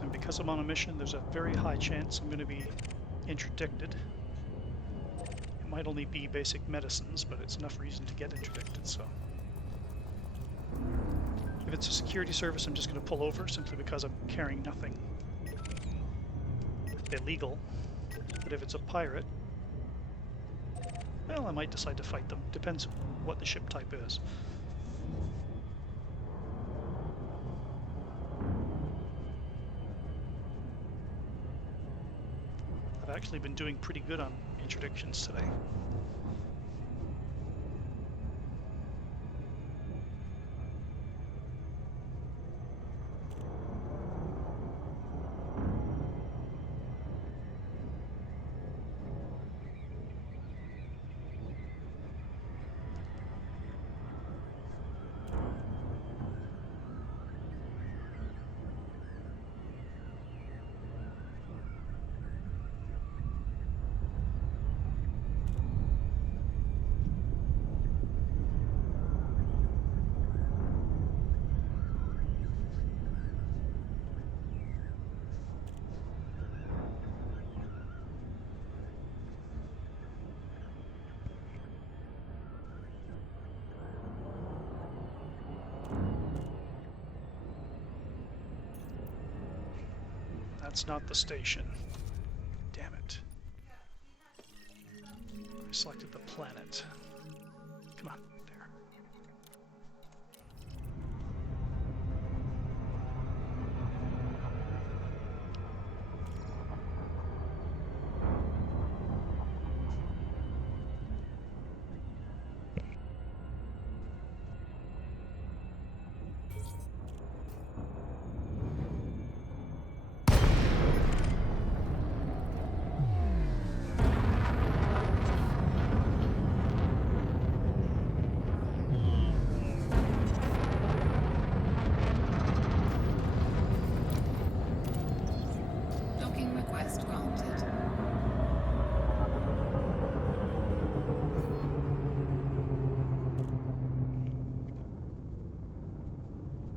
And because I'm on a mission, there's a very high chance I'm going to be interdicted. It might only be basic medicines, but it's enough reason to get interdicted, so. If it's a security service, I'm just going to pull over simply because I'm carrying nothing illegal. But if it's a pirate, well, I might decide to fight them. Depends what the ship type is. actually been doing pretty good on interdictions today. That's not the station. Damn it. I selected the planet. Come on, there. Docking request granted.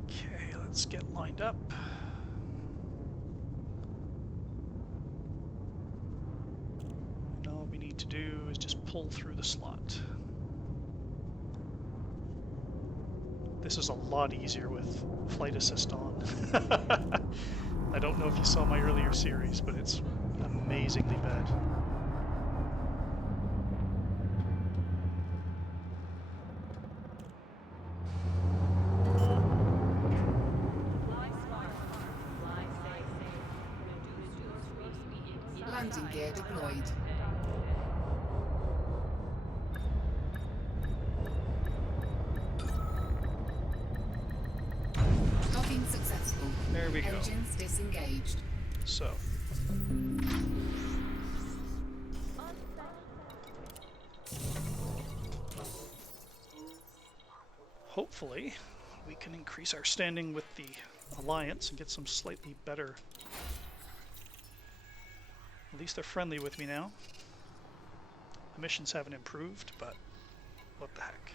Okay, let's get lined up. And all we need to do is just pull through the slot. This is a lot easier with flight assist on. I don't know if you saw my earlier series, but it's amazingly bad. Landing gear deployed. Docking successful. There we go. Engines disengaged. So, hopefully we can increase our standing with the Alliance and get some slightly better. At least they're friendly with me now. The missions haven't improved, but what the heck.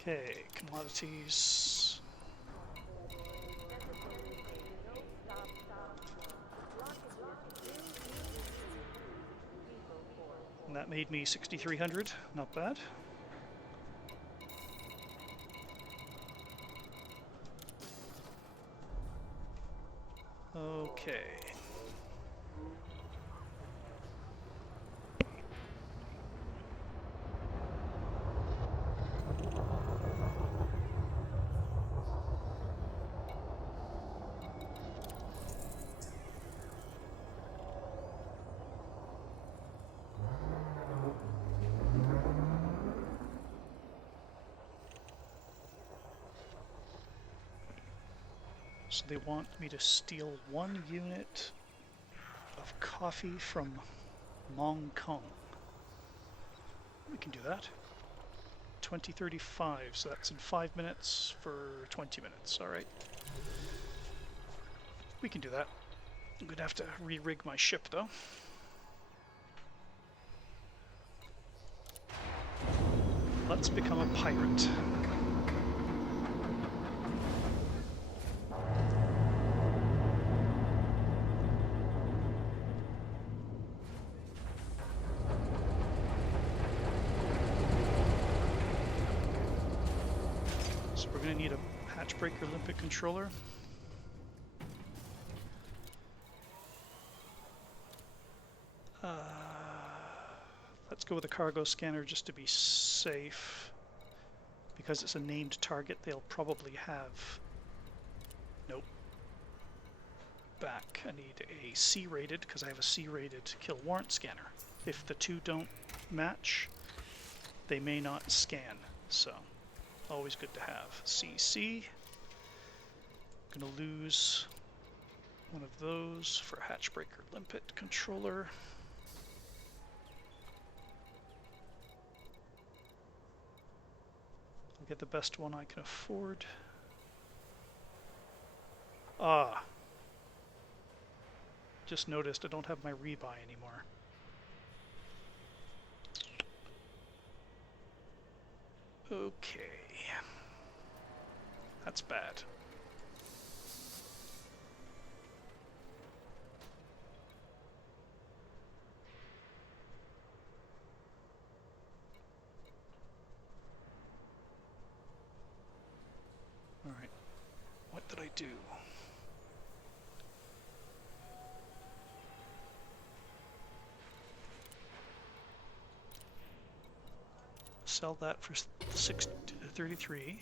Okay, commodities. And that made me 6,300, not bad. Okay. So they want me to steal 1 unit of coffee from Hong Kong. We can do that. 2035, so that's in 5 minutes for 20 minutes, alright. We can do that. I'm gonna have to re-rig my ship though. Let's become a pirate. So we're going to need a hatch breaker limpet controller. Let's go with a cargo scanner just to be safe. Because it's a named target, they'll probably have... Nope. back. I need a C-rated because I have a C-rated kill warrant scanner. If the two don't match, they may not scan. So, always good to have. CC. Gonna lose one of those for Hatchbreaker Limpet controller. I'll get the best one I can afford. Ah. Just noticed I don't have my rebuy anymore. Okay. That's bad. Alright. What did I do? Sell that for 33.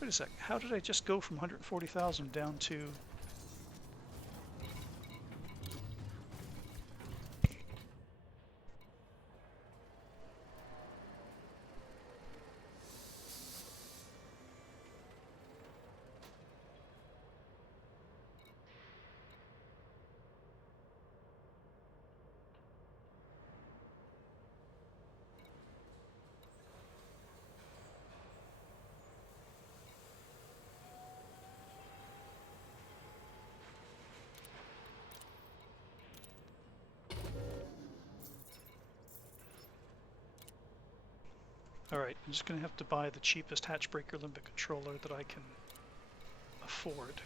Wait a sec. How did I just go from 140,000 down to... Alright, I'm just going to have to buy the cheapest Hatchbreaker Limpet controller that I can afford.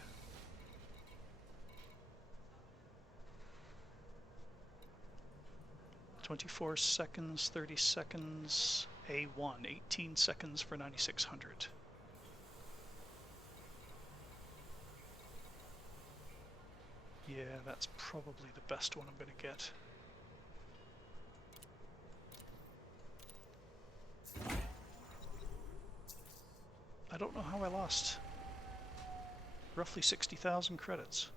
"24 seconds, 30 seconds, A1, 18 seconds for 9600. Yeah, that's probably the best one I'm going to get. I don't know how I lost roughly 60,000 credits.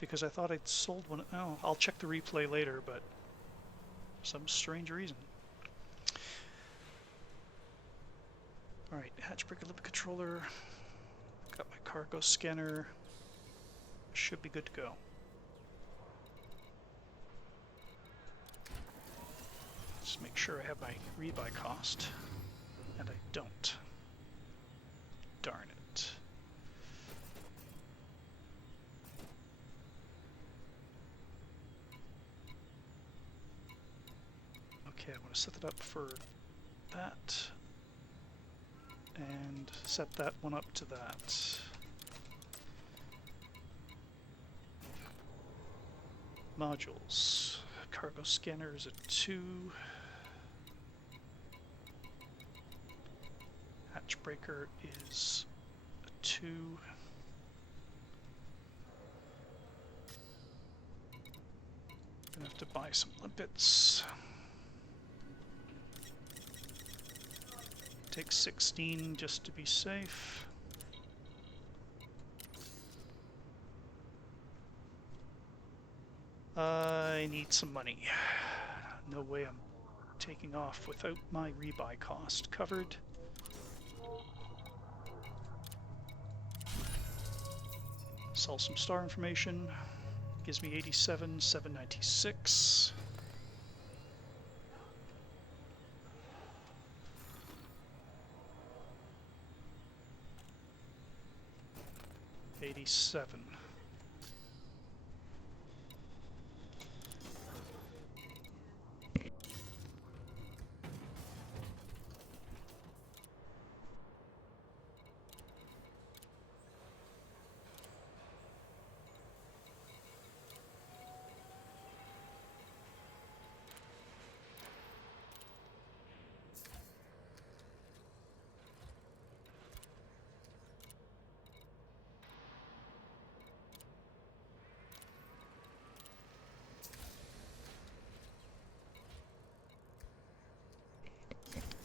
Because I thought I'd sold one. Oh, I'll check the replay later, but for some strange reason. Alright, Hatchbreaker Limpet controller. Got my cargo scanner. Should be good to go. Just make sure I have my rebuy cost. And I don't. Darn it. Okay, I want to set it up for that. And set that one up to that. Modules. Cargo scanner is a 2. Hatchbreaker is a 2. Gonna have to buy some limpets. Take 16 just to be safe. I need some money. No way I'm taking off without my rebuy cost covered. Sell some star information. Gives me 87,796. $87.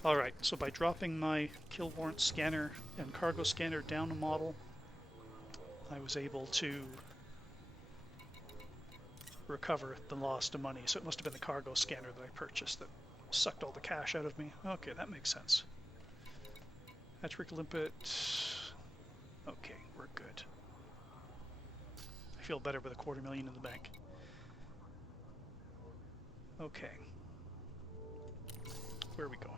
Alright, so by dropping my kill warrant scanner and cargo scanner down a model, I was able to recover the lost money. So it must have been the cargo scanner that I purchased that sucked all the cash out of me. Okay, that makes sense. Hatchwick limpet. Okay, we're good. I feel better with $250,000 in the bank. Okay. Where are we going?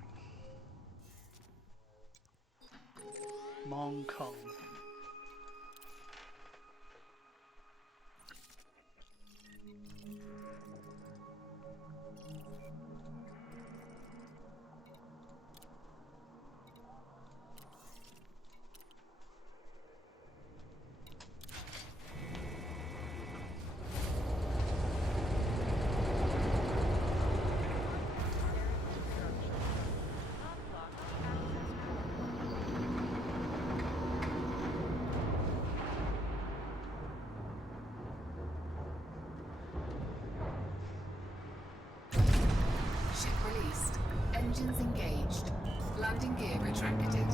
Mong Kong. Ship released. Engines engaged. Landing gear retracted.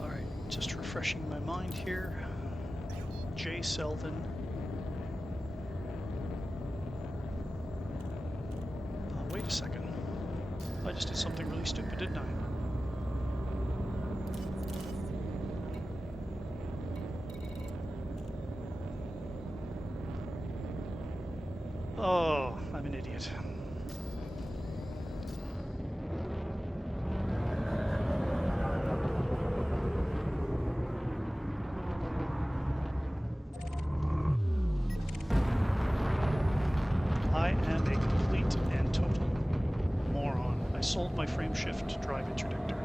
Alright, just refreshing my mind here. J. Selvin. Wait a second. I just did something really stupid, didn't I? Oh, I'm an idiot. I am a complete and total moron. I sold my frameshift drive interdictor,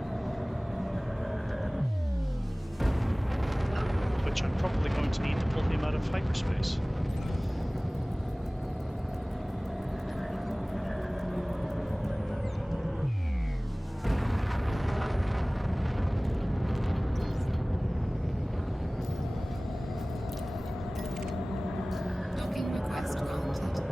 which I'm probably going to need to pull him out of hyperspace. Docking request granted.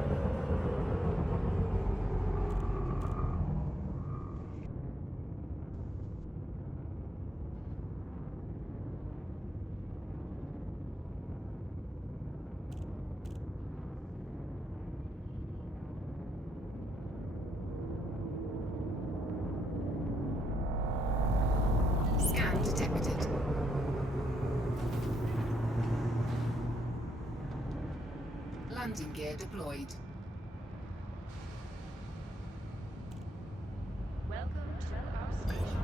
Scan detected. Landing gear deployed. Welcome to our station.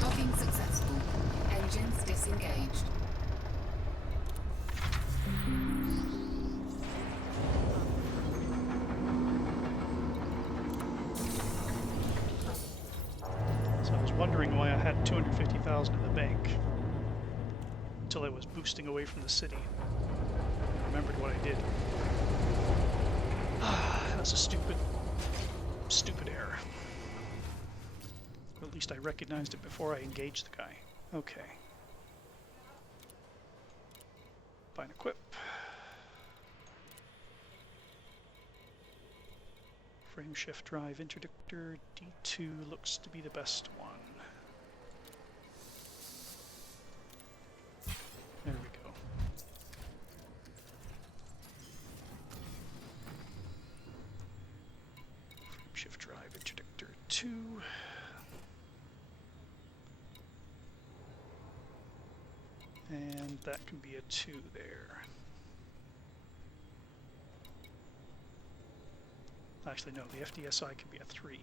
Docking successful. Engines disengaged. So I was wondering why I had 250,000 in the bank until I was boosting away from the city. I remembered what I did. That was a stupid error. Or at least I recognized it before I engaged the guy. Okay. Bind equip. Frame shift drive interdictor D2 looks to be the best one. There we go. Frame shift drive interdictor 2. And that can be a 2 there. Actually, no, the FDSI can be a 3,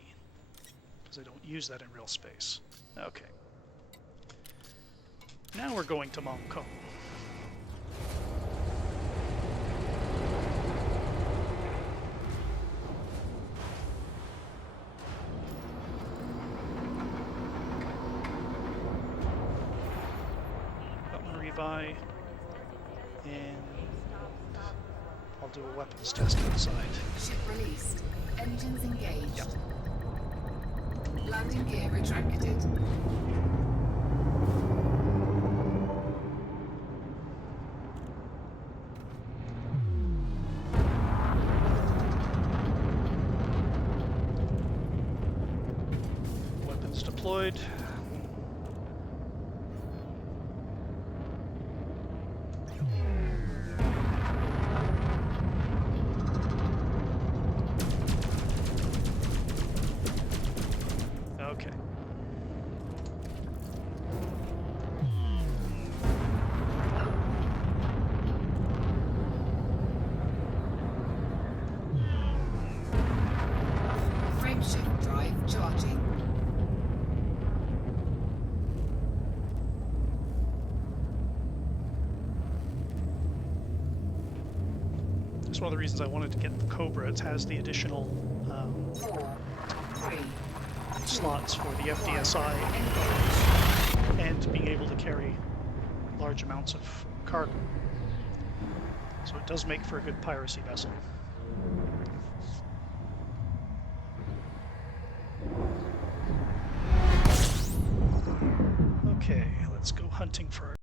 because I don't use that in real space. Okay. Now we're going to Mong Kong. nearby, and I'll do a weapons test outside. Ship released. Engines engaged. Yep. Landing gear retracted. Weapons deployed. Okay. Frameshift drive charging. That's one of the reasons I wanted to get the Cobra. It has the additional 4, 3, slots for the FDSI engage. and being able to carry large amounts of cargo. So it does make for a good piracy vessel. Okay, let's go hunting for